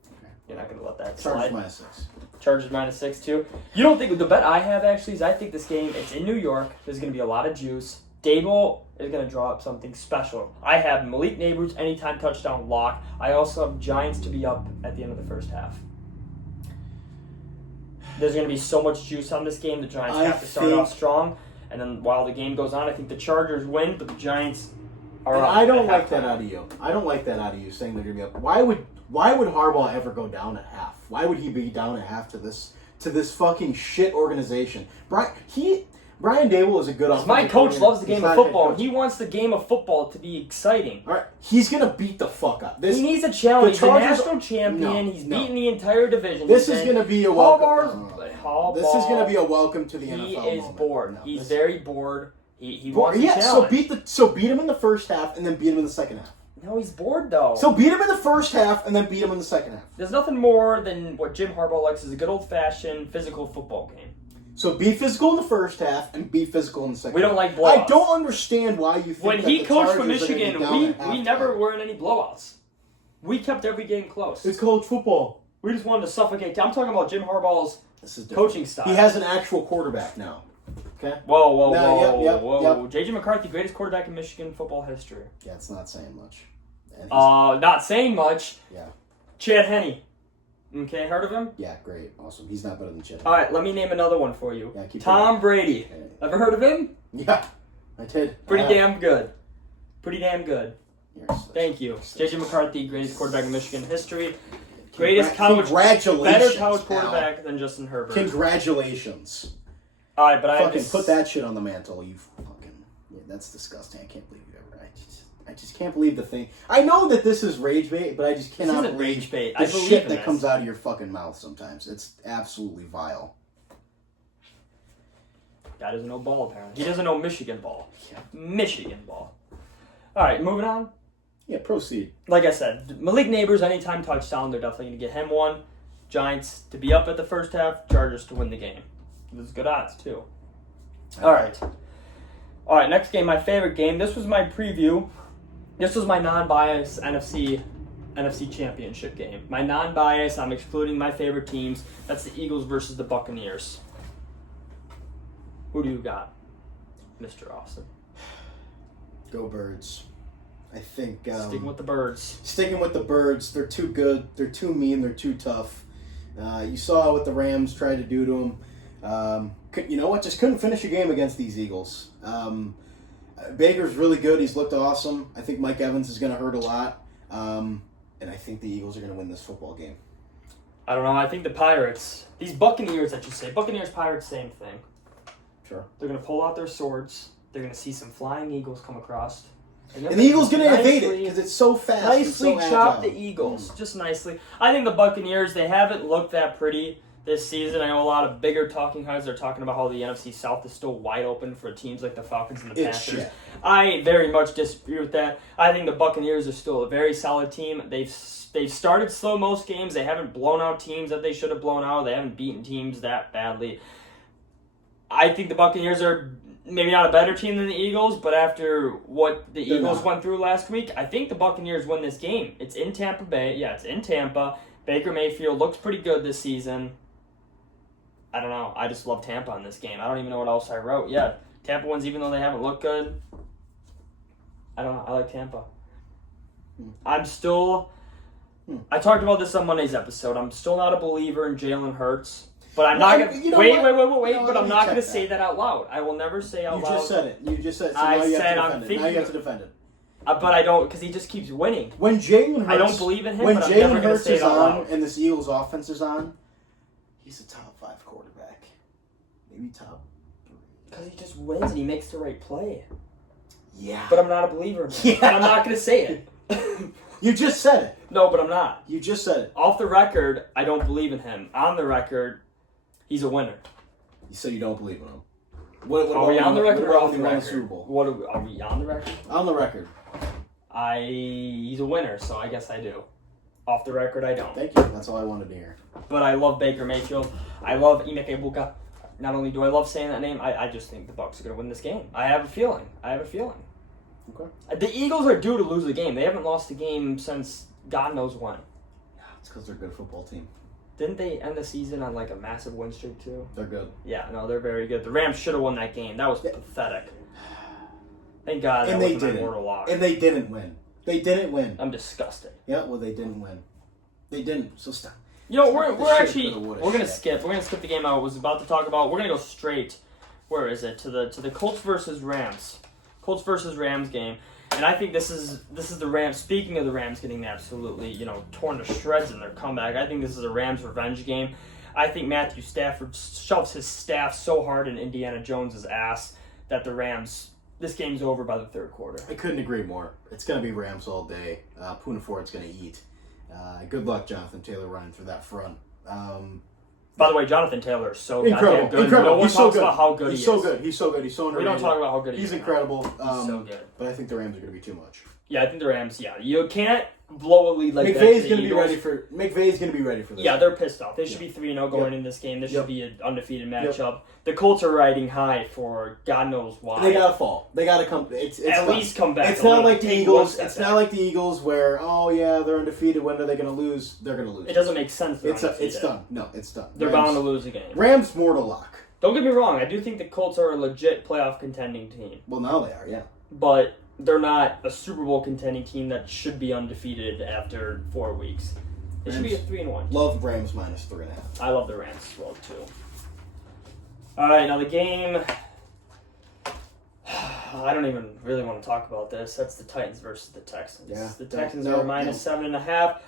Okay. You're not going to let that Chargers slide. -6. Chargers -6 too. You don't think the bet I have actually is I think this game, it's in New York. There's going to be a lot of juice. Dable is going to draw up something special. I have Malik Neighbors anytime touchdown lock. I also have Giants to be up at the end of the first half. There's going to be so much juice on this game. The Giants have to start off strong. And then while the game goes on, I think the Chargers win, but the Giants are up. I don't like that out of you. I don't like that out of you saying they're going to be up. Why would Harbaugh ever go down at half? Why would he be down at half to this fucking shit organization? Brian Dable is a good offensive My coach coordinator. loves the game of football. He wants the game of football to be exciting. All right, he's going to beat the fuck up. He needs a challenge. He's a Chargers- national champion. No, He's no. beaten the entire division. This is going to be a welcome. Harbaugh, This is going to be a welcome to the NFL He is moment. bored. No, He's very bored. He wants a yeah, challenge. so beat him in the first half and then beat him in the second half. No, he's bored though. So beat him in the first half and then beat him in the second half. There's nothing more than what Jim Harbaugh likes is a good old-fashioned physical football game. So be physical in the first half and be physical in the second. We don't half. like blowouts. I don't understand why you think When that he the coached for Chargers are gonna be Michigan, down at we halftime. never were in any blowouts. We kept every game close. It's college football. We just wanted to suffocate. I'm talking about Jim Harbaugh's This is different. coaching style. He has an actual quarterback now. Okay. Whoa. Yep. J.J. McCarthy, greatest quarterback in Michigan football history. Yeah, it's not saying much. And Not saying much. yeah. Chad Henne. Okay, heard of him? Yeah, great, awesome. He's not better than Chet. All right, let me name another one for you. Yeah, keep Tom Brady. Okay. Ever heard of him? Yeah, I did. Pretty damn good. Pretty damn good. You're Thank you. J.J. McCarthy, greatest quarterback in Michigan history. Greatest college, Congratulations. better college quarterback than Justin Herbert. Congratulations. All right, but I Fucking put that shit on the mantle, you fucking... Yeah, that's disgusting. I can't believe you ever... I just can't believe the thing. I know that this is rage bait, but I just cannot This isn't believe rage bait. the I believe shit in that this. comes out of your fucking mouth sometimes. It's absolutely vile. Guy doesn't know ball, apparently. He doesn't know Michigan ball. Yeah. Michigan ball. All right, moving on. Yeah, proceed. Like I said, Malik Neighbors, anytime touchdown, they're definitely going to get him one. Giants to be up at the first half, Chargers to win the game. There's good odds, too. All right. All right, next game, my favorite game. This was my preview. This was my non-bias NFC Championship game. My non-bias, I'm excluding my favorite teams. That's the Eagles versus the Buccaneers. Who do you got, Mr. Austin? Go Birds. I think... Sticking with the Birds. Sticking with the Birds. They're too good. They're too mean. They're too tough. You saw what the Rams tried to do to them. You know what? Just couldn't finish a game against these Eagles. Baker's really good. He's looked awesome. I think Mike Evans is going to hurt a lot. And I think the Eagles are going to win this football game. I don't know. I think the Pirates, these Buccaneers, I should say, Buccaneers, Pirates, same thing. Sure. They're going to pull out their swords. They're going to see some flying eagles come across. And the Eagles going to evade it because it's so fast. Nicely and so chop agile. the Eagles. Just nicely. I think the Buccaneers, they haven't looked that pretty this season. I know a lot of bigger talking heads are talking about how the NFC South is still wide open for teams like the Falcons and the Panthers. Shit. I very much disagree with that. I think the Buccaneers are still a very solid team. They've started slow most games. They haven't blown out teams that they should have blown out. They haven't beaten teams that badly. I think the Buccaneers are maybe not a better team than the Eagles, but after what the Eagles went through last week, I think the Buccaneers win this game. It's in Tampa Bay. Yeah, it's in Tampa. Baker Mayfield looks pretty good this season. I don't know. I just love Tampa in this game. I don't even know what else I wrote. Yeah, Tampa wins even though they haven't looked good. I don't know. I like Tampa. I'm still... I talked about this on Monday's episode. I'm still not a believer in Jalen Hurts. But I'm not going to... Wait. But I'm not going to say that out loud. I will never say out loud. You just said it. You just said it. So I now you said have to I'm defend it. thinking... Now you have to defend it. But I don't... Because he just keeps winning. When Jalen Hurts... I don't believe in him, when but I'm never Jalen going to Hurts say is it out on loud. and this Eagles offense is on, he's a top 5 quarterback. Maybe top 3. Because he just wins and he makes the right play. Yeah. But I'm not a believer in him. Yeah. And I'm not going to say it. You just said it. No, but I'm not. You just said it. Off the record, I don't believe in him. On the record, he's a winner. You said you don't believe in him. What Are we on the record or off the when he won record? Super Bowl? Are we on the record? On the record. He's a winner, so I guess I do. Off the record, I don't. Thank you. That's all I wanted to hear. But I love Baker Mayfield. I love Ime Ibuka. Not only do I love saying that name, I just think the Bucs are going to win this game. I have a feeling. Okay. The Eagles are due to lose the game. They haven't lost a game since God knows when. It's because they're a good football team. Didn't they end the season on like a massive win streak too? They're good. Yeah, no, they're very good. The Rams should have won that game. That was pathetic. Thank God that wasn't my mortal loss. And they didn't win. They didn't win. I'm disgusted. Yeah, well, they didn't win. They didn't. So stop. You know, Stop we're the actually shit, we're gonna skip. We're gonna skip the game I was about to talk about. We're gonna go straight. Where is it? To the Colts versus Rams. Colts versus Rams game. And I think this is the Rams. Speaking of the Rams getting absolutely, torn to shreds in their comeback, I think this is a Rams revenge game. I think Matthew Stafford shoves his staff so hard in Indiana Jones' ass that the Rams, this game's over by the third quarter. I couldn't agree more. It's going to be Rams all day. Poona Ford's going to eat. Good luck, Jonathan Taylor, running through that front. By the way, Jonathan Taylor is so incredible. goddamn good. Incredible. No one He's so talks good. about how good He's he so is. good. He's so good. He's so We underrated. don't talk about how good he is. He's incredible. He's so good. But I think the Rams are going to be too much. Yeah, I think the Rams. Yeah, you can't blow a lead like that. McVay's going to be ready for. McVay's going to be ready for this. Yeah, they're pissed off. They should be 3-0 going in this game. This should be an undefeated matchup. The Colts are riding high for God knows why. They gotta fall. They gotta come. It's at least come back. It's not like the Eagles. It's not like the Eagles where they're undefeated. When are they gonna lose? They're gonna lose. It doesn't make sense. It's done. No, it's done. They're bound to lose a game. Rams more to lock. Don't get me wrong. I do think the Colts are a legit playoff contending team. Well, now they are. Yeah. But they're not a Super Bowl contending team that should be undefeated after 4 weeks. It should be a 3-1. Love Rams minus 3.5. I love the Rams as well too. All right, now the game. I don't even really want to talk about this. That's the Titans versus the Texans. Yeah. The Texans are minus 7.5.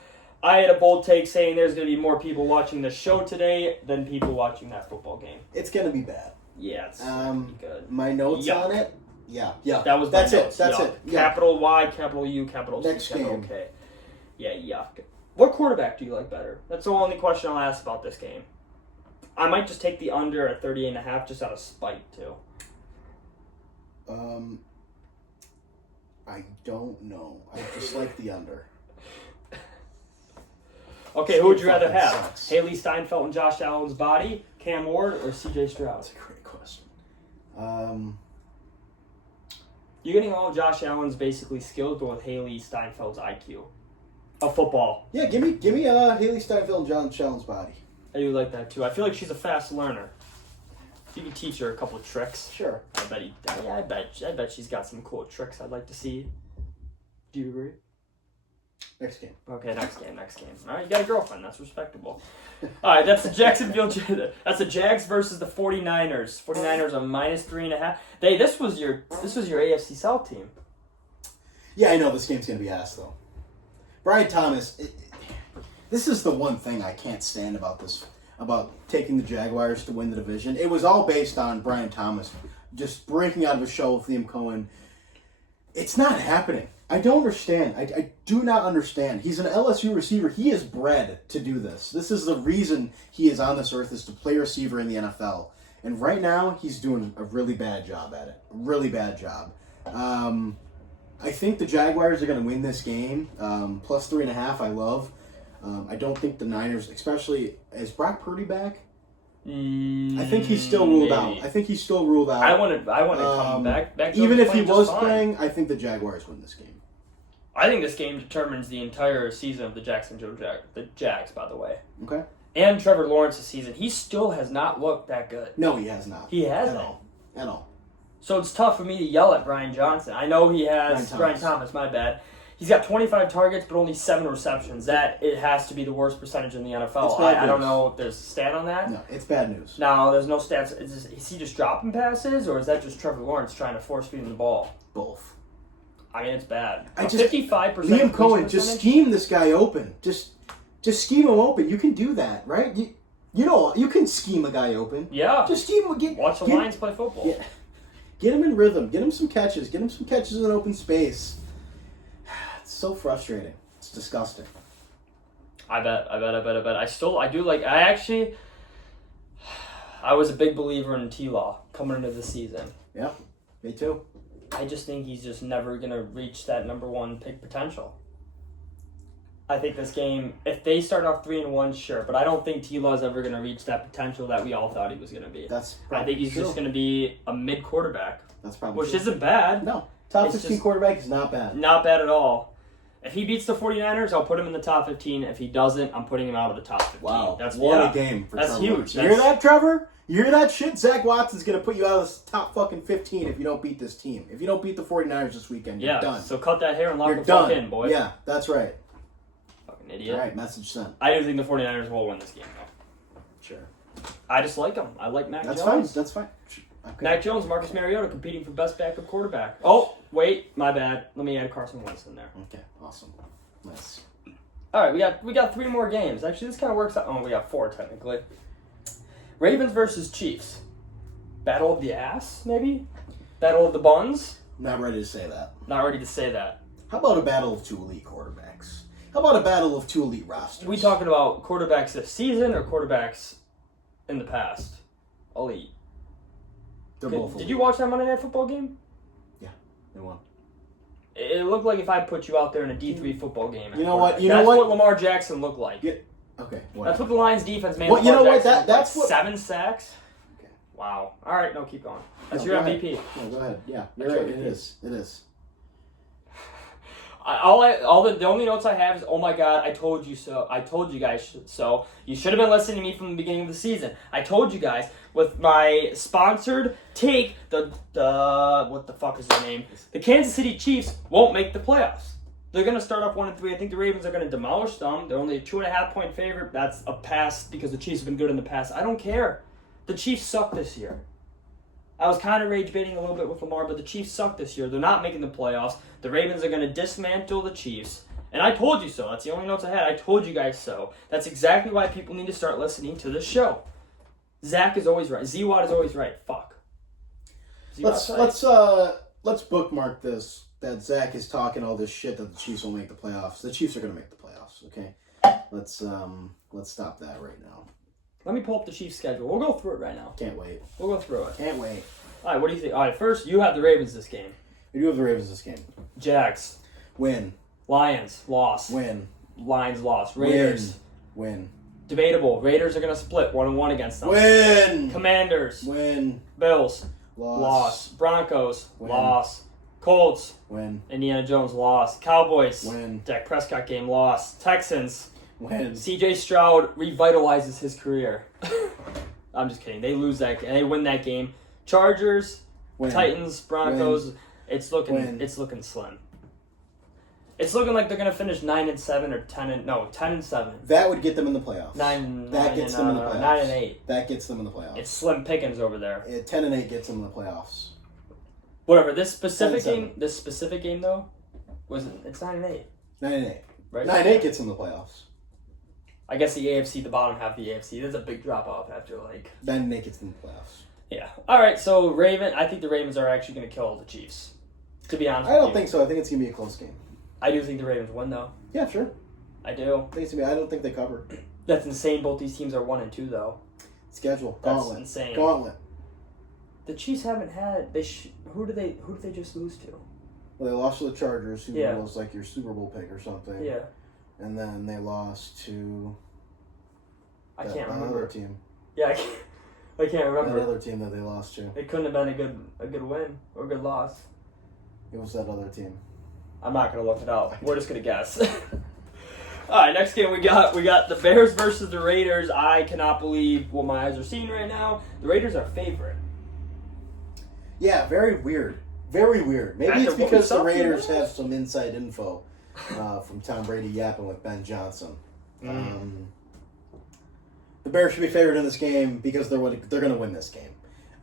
I had a bold take saying there's going to be more people watching the show today than people watching that football game. It's gonna be bad. Yeah, it's gonna be good. My notes Yuck. on it. Yeah. That was That's my it. notes. That's Yuck. it. Yeah. Capital Y, capital U, capital C, Next capital game. K. Yeah, yuck. What quarterback do you like better? That's the only question I'll ask about this game. I might just take the under at 38.5 just out of spite, too. I don't know. I just like the under. Okay, who would you rather fucking have? sucks. Haley Steinfeld and Josh Allen's body, Cam Ward, or C.J. Stroud? That's a great question. You're getting all of Josh Allen's basically skills, but with Haley Steinfeld's IQ of football. Yeah, give me Haley Steinfeld and John Allen's body. I do like that too. I feel like she's a fast learner. You can teach her a couple of tricks. Sure. I bet she's got some cool tricks I'd like to see. Do you agree? Next game. Okay, next game. All right, you got a girlfriend. That's respectable. All right, that's the Jacksonville. That's the Jags versus the 49ers. 49ers are -3.5. This was your AFC South team. Yeah, I know this game's gonna be ass though. Brian Thomas. This is the one thing I can't stand about this. About taking the Jaguars to win the division. It was all based on Brian Thomas just breaking out of his shell with Liam Cohen. It's not happening. I don't understand. I do not understand. He's an LSU receiver. He is bred to do this. This is the reason he is on this earth, is to play receiver in the NFL. And right now, he's doing a really bad job at it. Really bad job. I think the Jaguars are going to win this game. +3.5, I love. I don't think the Niners, especially, is Brock Purdy back? I think he's still ruled out. I want to come back. Even if he was playing, I think the Jaguars win this game. I think this game determines the entire season of the Jags, by the way. Okay. And Trevor Lawrence's season. He still has not looked that good. No, he has not. He hasn't. At all. So it's tough for me to yell at Brian Johnson. I know he has Brian Thomas, my bad. He's got 25 targets, but only 7 receptions. It has to be the worst percentage in the NFL. I don't know if there's a stat on that. No, it's bad news. No, there's no stats. Is he just dropping passes, or is that just Trevor Lawrence trying to force feed him the ball? Both. I mean, it's bad. 55%. Liam Cohen, just scheme this guy open. Just scheme him open. You can do that, right? You know, you can scheme a guy open. Yeah. Just scheme him. Watch the Lions play football. Yeah. Get him in rhythm. Get him some catches. Get him some catches in open space. It's so frustrating. It's disgusting. I bet. I was a big believer in T-Law coming into the season. Yeah, me too. I just think he's just never going to reach that number 1 pick potential. I think this game, if they start off 3-1, sure, but I don't think T-Law is ever going to reach that potential that we all thought he was going to be. I think he's just going to be a mid quarterback. That's probably which true. isn't bad. No, top 15 quarterback is not bad. Not bad at all. If he beats the 49ers, I'll put him in the top 15. If he doesn't, I'm putting him out of the top 15. Wow, That's what a game for That's Trevor huge. Lawrence. You hear that, Trevor? You hear that shit? Zach Watson's going to put you out of the top fucking 15 if you don't beat this team. If you don't beat the 49ers this weekend, you're done. So cut that hair and lock You're the done. fuck in, boy. Yeah, that's right. Fucking idiot. All right, message sent. I do think the 49ers will win this game, though. Sure. I just like him. I like Mac That's Jones. fine. That's fine. Okay. Mac Jones, Marcus Mariota competing for best backup quarterback. Oh, wait, my bad. Let me add Carson Wentz in there. Okay, awesome. Nice. All right, we got 3 more games. Actually, this kind of works out. Oh, we got 4 technically. Ravens versus Chiefs. Battle of the ass, maybe? Battle of the buns? Not ready to say that. Not ready to say that. How about a battle of 2 elite quarterbacks? How about a battle of 2 elite rosters? We talking about quarterbacks this season or quarterbacks in the past? Elite. They're both elite. Did you watch that Monday Night Football game? Yeah, they won. It looked like if I put you out there in a D3 football game. You know what? That's what Lamar Jackson looked like. Yeah. Okay. Whatever. That's what the Lions defense made. Well, you know what? That's like what. 7 sacks. Okay. Wow. All right. No, keep going. That's No, your go MVP. Ahead. No, go ahead. Yeah, you're That's right. your It MVP. is. It is. The only notes I have is, oh my god, I told you so. I told you guys so. You should have been listening to me from the beginning of the season. I told you guys with my sponsored take, the what the fuck is their name? The Kansas City Chiefs won't make the playoffs. They're going to start off 1-3. I think the Ravens are going to demolish them. They're only a 2.5-point favorite. That's a pass because the Chiefs have been good in the past. I don't care. The Chiefs suck this year. I was kind of rage baiting a little bit with Lamar, but the Chiefs suck this year. They're not making the playoffs. The Ravens are going to dismantle the Chiefs. And I told you so. That's the only notes I had. I told you guys so. That's exactly why people need to start listening to this show. Zach is always right. Z-Watt is always right. Fuck. Let's let's bookmark this. That Zach is talking all this shit that the Chiefs will make the playoffs. The Chiefs are going to make the playoffs. Okay, let's stop that right now. Let me pull up the Chiefs' schedule. We'll go through it right now. Can't wait. We'll go through it. Can't wait. All right, what do you think? All right, first, you have the Ravens this game. We do have the Ravens this game. Jags. Win. Lions. Loss. Win. Lions. Loss. Raiders. Win. Debatable. Raiders are going to split 1-1 against them. Win. Commanders. Win. Bills. Loss. Broncos. Win. Loss. Colts. Win. Indiana Jones. Loss. Cowboys. Win. Dak Prescott game. Loss. Texans. Win. CJ Stroud revitalizes his career. I'm just kidding. They lose that game. They win that game. Chargers. Win. Titans. Broncos. Win. It's looking. Win. It's looking slim. It's looking like they're gonna finish 9-7 or 10-7. That would get them in the playoffs. That gets them in the playoffs. 9-8. That gets them in the playoffs. It's slim pickings over there. 10-8 gets them in the playoffs. Whatever. This specific 10-7. game. This specific game though, it's 9-8. 9-8. Right. 9-8 gets them in the playoffs. I guess the AFC, the bottom half of the AFC. There's a big drop off after 9-8 gets them in the playoffs. Yeah. All right. So I think the Ravens are actually gonna kill the Chiefs. To be honest, I don't think so. I think it's gonna be a close game. I do think the Ravens win though. Yeah, sure. I do. I don't think they cover. That's insane. Both these teams are 1-2 though. Schedule. That's Gauntlet. insane. Gauntlet. The Chiefs haven't had. Who did they just lose to? Well, they lost to the Chargers, who Yeah. was like your Super Bowl pick or something. Yeah. And then they lost to I can't that remember. other team. Yeah, I can't remember. That other team that they lost to. It couldn't have been a good win or a good loss. It was that other team. I'm not gonna look it up. We're just gonna guess. All right, next game we got the Bears versus the Raiders. I cannot believe what my eyes are seeing right now. The Raiders are favorite. Yeah, very weird. Very weird. Maybe After it's what we because saw the from Raiders the have some inside info from Tom Brady yapping with Ben Johnson. The Bears should be favored in this game because they're going to win this game.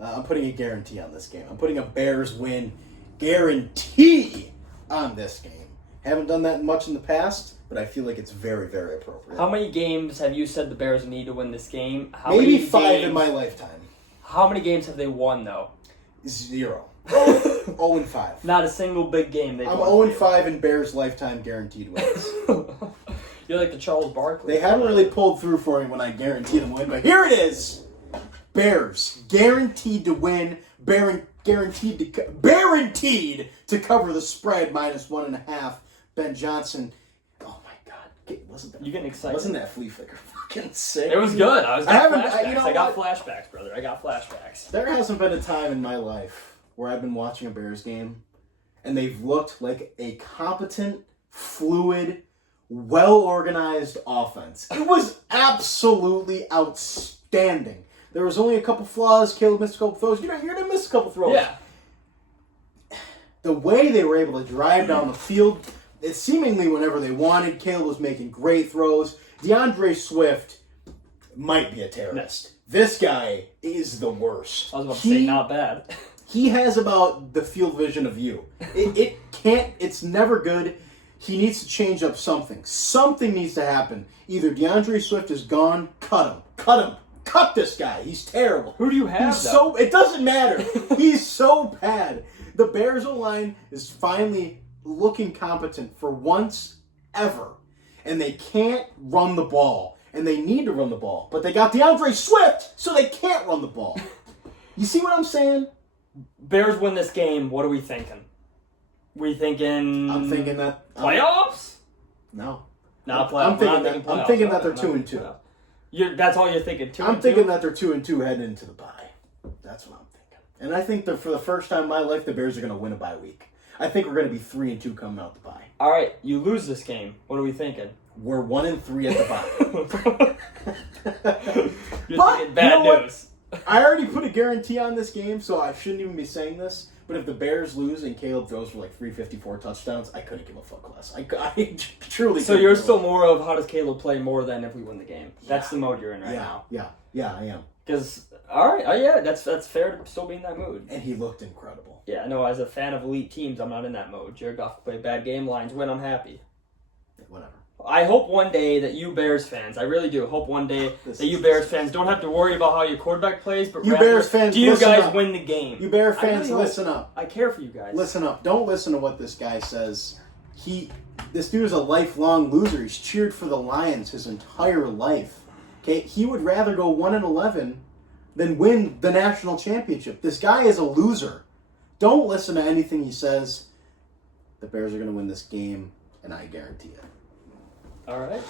I'm putting a guarantee on this game. I'm putting a Bears win guarantee on this game. Haven't done that much in the past, but I feel like it's very, very appropriate. How many games have you said the Bears need to win this game? Maybe 5 in my lifetime. How many games have they won though? 0. 0-5. Not a single big game they've I'm won. 0-5 in Bears lifetime guaranteed wins. You're like the Charles Barkley. They haven't really pulled through for me when I guarantee them win, but here it is. Bears guaranteed to win. Guaranteed to cover the spread -1.5. Ben Johnson. Oh my God! Wasn't that? You getting excited? Wasn't that flea flicker fucking sick? It was good. I got what? flashbacks, brother. I got flashbacks. There hasn't been a time in my life where I've been watching a Bears game and they've looked like a competent, fluid, well-organized offense. It was absolutely outstanding. There was only a couple flaws. Caleb missed a couple throws. You're going to miss a couple throws. Yeah. The way they were able to drive down the field, it seemingly whenever they wanted, Caleb was making great throws. DeAndre Swift might be a terrorist. This guy is the worst. I was about to say, not bad. He has about the field vision of you. It's never good. He needs to change up something. Something needs to happen. Either DeAndre Swift is gone, cut him. Cut this guy. He's terrible. Who do you have, It doesn't matter. He's so bad. The Bears O-line is finally looking competent for once ever. And they can't run the ball. And they need to run the ball. But they got DeAndre Swift, so they can't run the ball. You see what I'm saying? Bears win this game. What are we thinking? I'm thinking that... playoffs? No. Not playoffs. I'm thinking that they're 2-2. That's all you're thinking. I'm thinking that they're 2-2 heading into the bye. That's what I'm thinking. And I think that for the first time in my life, the Bears are going to win a bye week. I think we're going to be 3-2 coming out the bye. All right, you lose this game. What are we thinking? We're 1-3 at the bye. You're thinking bad news. I already put a guarantee on this game, so I shouldn't even be saying this. But if the Bears lose and Caleb throws for like 354 touchdowns, I couldn't give a fuck less. I truly. So you're still more of how does Caleb play more than if we win the game. That's the mode you're in right now. Yeah, I am. Because yeah, that's fair to still be in that mood. And he looked incredible. Yeah, no. As a fan of elite teams, I'm not in that mode. Jared Goff play a bad game, Lions win, I'm happy. Whatever. I hope one day that you Bears fans, I really do hope one day that you Bears fans don't have to worry about how your quarterback plays, but you rather, Bears fans, do you listen guys up. win the game? You Bears fans, really listen up. I care for you guys. Listen up. Don't listen to what this guy says. This dude is a lifelong loser. He's cheered for the Lions his entire life. Okay, he would rather go 1-11 than win the national championship. This guy is a loser. Don't listen to anything he says. The Bears are going to win this game, and I guarantee it. All right.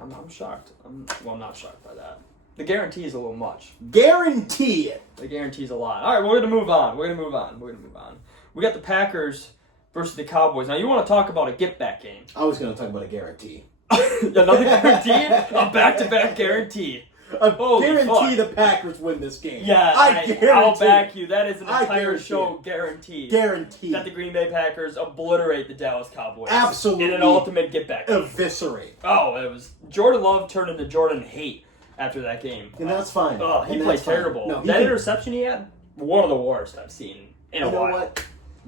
I'm shocked. I'm not shocked by that. The guarantee is a little much. Guarantee it. The guarantee is a lot. All right, we're gonna move on. We got the Packers versus the Cowboys. Now, you want to talk about a get-back game? I was going to talk about a guarantee. Another guarantee? A back-to-back guarantee. Guarantee the Packers win this game. Yeah, I'll back you. That is an entire show guarantee. Guarantee. That the Green Bay Packers obliterate the Dallas Cowboys. Absolutely. In an ultimate get-back game. Eviscerate. Oh, it was Jordan Love turned into Jordan Hate after that game. And that's fine. Oh, he played terrible. No, that interception he had, one of the worst I've seen in a while. You know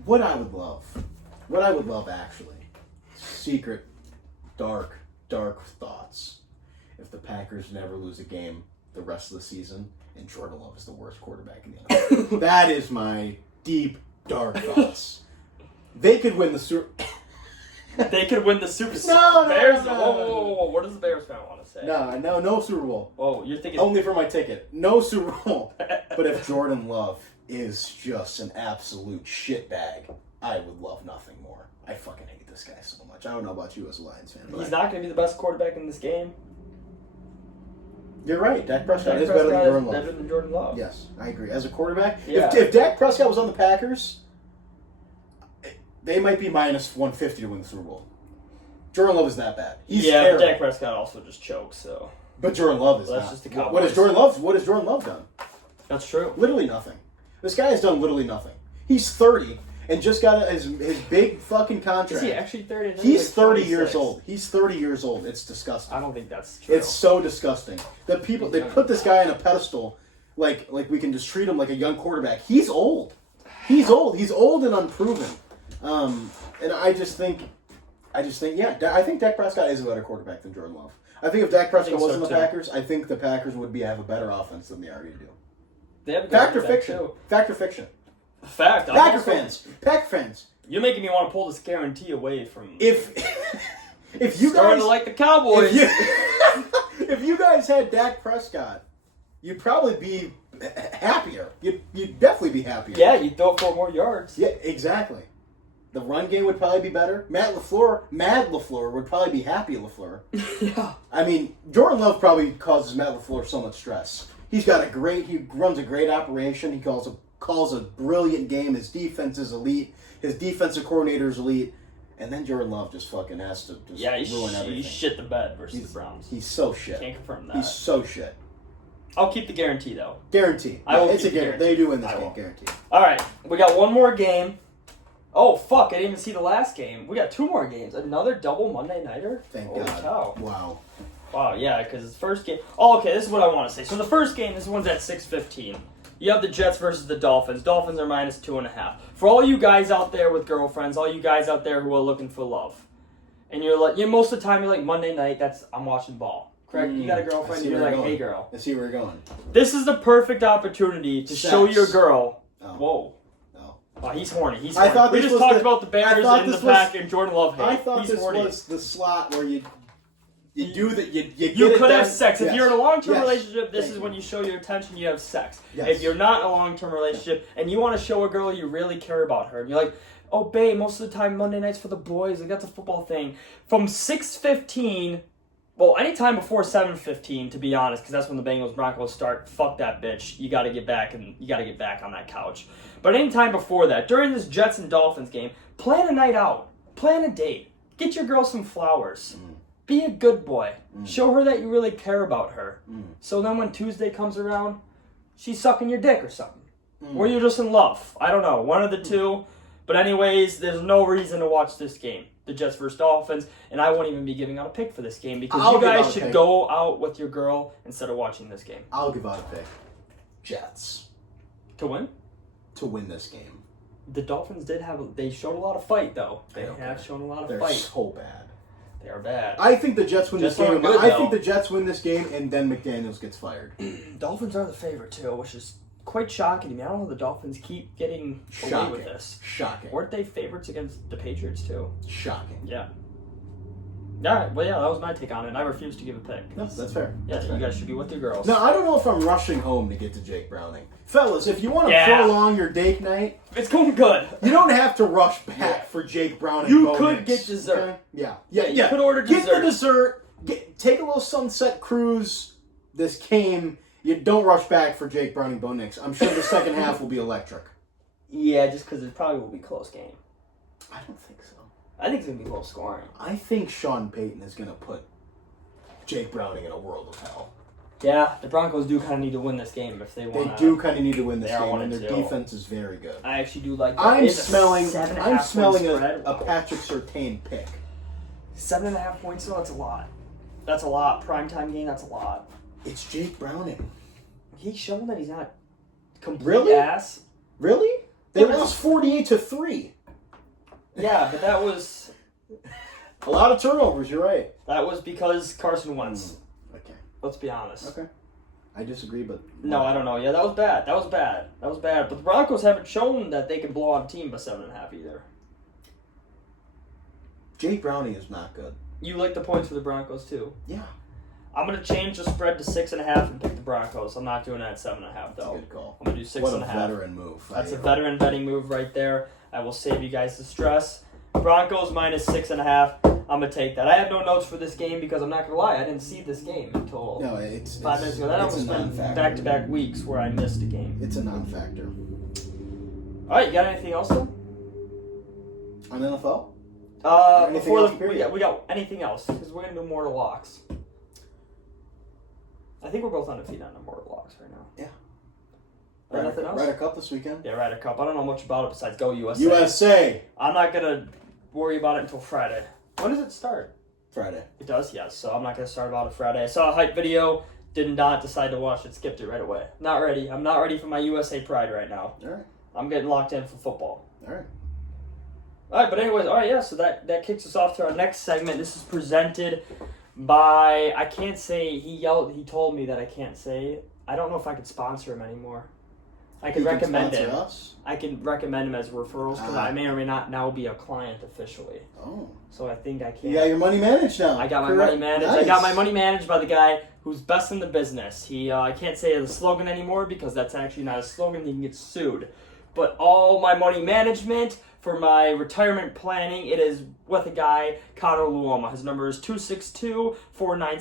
what I would love actually, secret, dark thoughts. If the Packers never lose a game the rest of the season, and Jordan Love is the worst quarterback in the NFL. That is my deep, dark thoughts. They could win the Super... They could win the Super Bowl. No. Whoa. What does the Bears fan want to say? No Super Bowl. Oh, you're thinking... Only for my ticket. No Super Bowl. But if Jordan Love is just an absolute shitbag, I would love nothing more. I fucking hate this guy so much. I don't know about you as a Lions fan. But He's not going to be the best quarterback in this game. You're right. Dak Prescott is better than Jordan Love. Yes, I agree. As a quarterback, Yeah. if Dak Prescott was on the Packers, they might be minus 150 to win the Super Bowl. Jordan Love is that bad. He's terrible. But Dak Prescott also just chokes, so... But Jordan Love is That's not. just the Cowboys. What has Jordan Love done? That's true. Literally nothing. This guy has done literally nothing. He's 30 and just got his big fucking contract. Is he actually 30? He's 30 years old. He's 30 years old. It's disgusting. I don't think that's true. It's so disgusting. They put this guy on a pedestal like we can just treat him like a young quarterback. He's old. He's old and unproven. And I think Dak Prescott is a better quarterback than Jordan Love. I think if Dak Prescott was in the Packers, I think the Packers would have a better offense than they already do. They have a good Fact or quarterback, fiction? too. Fact or fiction? Fact. Packer fans. You're making me want to pull this guarantee away from... If you starting guys to like the Cowboys. If you guys had Dak Prescott, you'd probably be happier. You'd definitely be happier. Yeah, you'd throw for more yards. Yeah, exactly. The run game would probably be better. Mad LaFleur would probably be happy LaFleur. Yeah. I mean, Jordan Love probably causes Matt LaFleur so much stress. He runs a great operation. He calls a brilliant game. His defense is elite. His defensive coordinator is elite. And then Jordan Love just fucking has to ruin everything. He shit the bed versus the Browns. He's so shit. Can't confirm that. He's so shit. I'll keep the guarantee, though. Guarantee. It's a guarantee. They do win this game. Guarantee. All right. We got one more game. Oh, fuck. I didn't even see the last game. We got two more games. Another double Monday Nighter? Thank God. Cow. Wow, yeah, because the first game... Oh, okay, this is what I want to say. So the first game, this one's at 6:15. You have the Jets versus the Dolphins. Dolphins are minus 2.5. For all you guys out there with girlfriends, all you guys out there who are looking for love, and you're like, most of the time you're like, Monday night, I'm watching ball. Correct? You got a girlfriend, and you're like, hey, girl. I see where you're going. This is the perfect opportunity to show your girl... Oh. Whoa. Oh, he's horny. We just talked about the Bears in the pack and Jordan Love hate. I thought he's this horny. was the slot where you do that. You could have sex. Yes. If you're in a long-term Yes. relationship, this Thank is you. when you show your attention, you have sex. Yes. If you're not in a long-term relationship and you want to show a girl you really care about her, and you're like, oh, babe, most of the time Monday night's for the boys. Like, that's a football thing. From 6:15, well, anytime before 7:15, to be honest, because that's when the Bengals Broncos start. Fuck that bitch. You got to get back on that couch. But anytime before that, during this Jets and Dolphins game, plan a night out. Plan a date. Get your girl some flowers. Be a good boy. Show her that you really care about her. So then when Tuesday comes around, she's sucking your dick or something. Or you're just in love. I don't know. One of the two. But anyways, there's no reason to watch this game. The Jets versus Dolphins. And I won't even be giving out a pick for this game because you guys should go out with your girl instead of watching this game. I'll give out a pick. Jets. To win? To win this game. The Dolphins they showed a lot of fight, though. They have shown a lot of fight. They're so bad. They are bad. I think the Jets win this Jets aren't game. good, I though. think the Jets win this game, and then McDaniels gets fired. Dolphins are the favorite, too, which is quite shocking to me. I don't know how the Dolphins keep getting away with this. Shocking. Weren't they favorites against the Patriots, too? Shocking. Yeah. Yeah, well, yeah, that was my take on it, and I refuse to give a pick. No, that's fair. Yeah, That's you fair. guys should be with your girls. No, I don't know if I'm rushing home to get to Jake Browning. Fellas, if you want to Yeah. prolong your date night, It's going good. you don't have to rush back for Jake Browning. You Bo could Nix, get dessert. okay? Yeah. You could order Get dessert. the dessert. Take a little sunset cruise. This game. You don't rush back for Jake Browning, Bo Nix. I'm sure the second half will be electric. Yeah, just because it probably will be a close game. I don't think so. I think it's going to be low scoring. I think Sean Payton is going to put Jake Browning in a world of hell. Yeah, the Broncos do kind of need to win this game if they They want. do kind of need to win this They are game, 1 and and their 2. defense is very good. I actually do like that. I'm It's a smelling 7.5 point spread. a Patrick Surtain pick. 7.5 points, though, that's a lot. That's a lot. Primetime game, that's a lot. It's Jake Browning. He's shown that he's not complete Really? ass. Really? They lost 48-3. Yeah, but that was A lot of turnovers, you're right. because Carson Wentz. Okay. Let's be honest. Okay. I disagree, but... No, I don't know. Yeah, that was bad. That was bad. But the Broncos haven't shown that they can blow out a team by 7.5 either. Jake Browning is not good. You like the points for the Broncos too. Yeah. I'm gonna change the spread to 6.5 and pick the Broncos. I'm not doing it at 7.5 That's though. a good call. I'm gonna do 6.5. What a veteran move. That's a veteran betting move right there. I will save you guys the stress. Broncos minus 6.5. I'm gonna take that. I have no notes for this game because I'm not gonna lie, I didn't see this game until No, it's 5 minutes ago. That it's almost a been non-factor. back-to-back weeks where I missed a game. It's a non-factor. All right, you got anything else though? On NFL? Anything Before else, the period? we got anything else because we're gonna do mortal locks. I think we're both undefeated on the mortal locks right now. Yeah. Nothing else? Ryder Cup this weekend? Yeah, Ryder Cup. I don't know much about it besides Go USA. USA! I'm not gonna worry about it until Friday. When does it start? Friday. It does, yes. So I'm not gonna start about it Friday. I saw a hype video, did not decide to watch it, skipped it right away. Not ready. I'm not ready for my USA pride right now. All right. I'm getting locked in for football. All right. All right, but anyways, all right, yeah. So that kicks us off to our next segment. This is presented by I can't say he told me that I can't say. I don't know if I could sponsor him anymore. I could recommend him. Us? I can recommend him as referrals because Ah. I may or may not now be a client officially. Oh. So I think I can. You got your money managed now. I got my Correct. money managed. Nice. I got my money managed by the guy who's best in the business. He I can't say the slogan anymore because that's actually not a slogan. He can get sued. But all my money management for my retirement planning, it is with a guy, Connor Luoma. His number is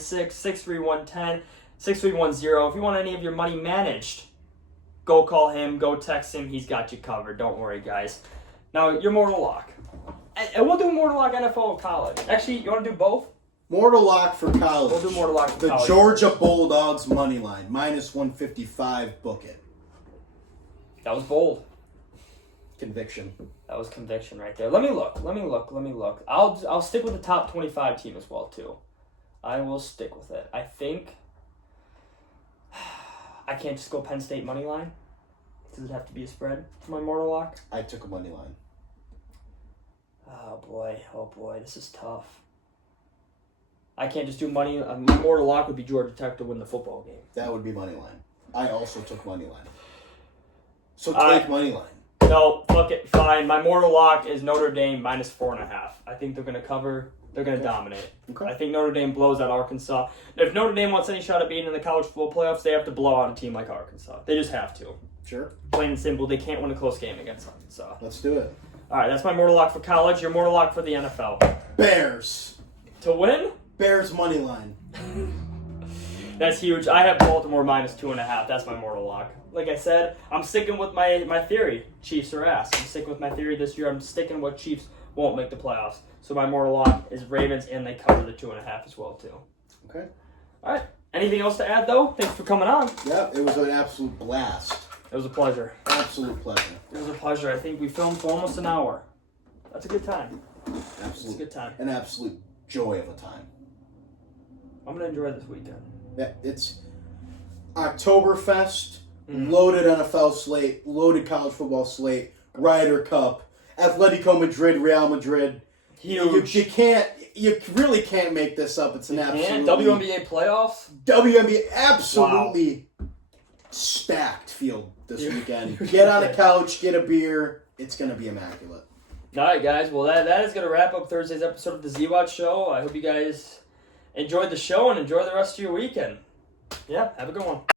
262-496-63110, 6310. If you want any of your money managed, go call him, go text him. He's got you covered. Don't worry, guys. Now, your mortal lock. And we'll do mortal lock NFL college. Actually, you want to do both? Mortal lock for college. We'll do mortal lock for The college. Georgia Bulldogs money line. Minus 155. Book it. That was bold. Conviction. That was conviction right there. Let me look. I'll stick with the top 25 team as well, too. I will stick with it. I think I can't just go Penn State money line. Does it have to be a spread for my mortal lock? I took a money line. Oh boy, this is tough. I can't just do money. My mortal lock would be Georgia Tech to win the football game. That would be money line. I also took money line. So All take right. money line. No, fuck it, fine. My mortal lock is Notre Dame minus 4.5. I think they're going to cover. They're going to dominate. Okay. I think Notre Dame blows out Arkansas. If Notre Dame wants any shot at being in the college football playoffs, they have to blow out a team like Arkansas. They just have to. Sure. Plain and simple, they can't win a close game against Arkansas. Let's do it. All right, that's my mortal lock for college. Your mortal lock for the NFL. Bears. To win? Bears money line. That's huge. I have Baltimore minus 2.5. That's my mortal lock. Like I said, I'm sticking with my theory. Chiefs are ass. I'm sticking with my theory this year. I'm sticking with Chiefs won't make the playoffs. So my mortal lock is Ravens, and they cover the 2.5 as well, too. Okay. All right. Anything else to add, though? Thanks for coming on. Yeah, it was an absolute blast. It was a pleasure. Absolute pleasure. It was a pleasure. I think we filmed for almost an hour. That's a good time. It's a good time. An absolute joy of a time. I'm going to enjoy this weekend. Yeah, it's Oktoberfest, loaded NFL slate, loaded college football slate, Ryder Cup, Atletico Madrid, Real Madrid. Huge. You really can't make this up. It's an absolute WNBA playoffs. WNBA absolutely stacked field this weekend. Get on a couch, get a beer. It's gonna be immaculate. All right, guys. Well, that is gonna wrap up Thursday's episode of the Z Watch Show. I hope you guys enjoyed the show and enjoy the rest of your weekend. Yeah, have a good one.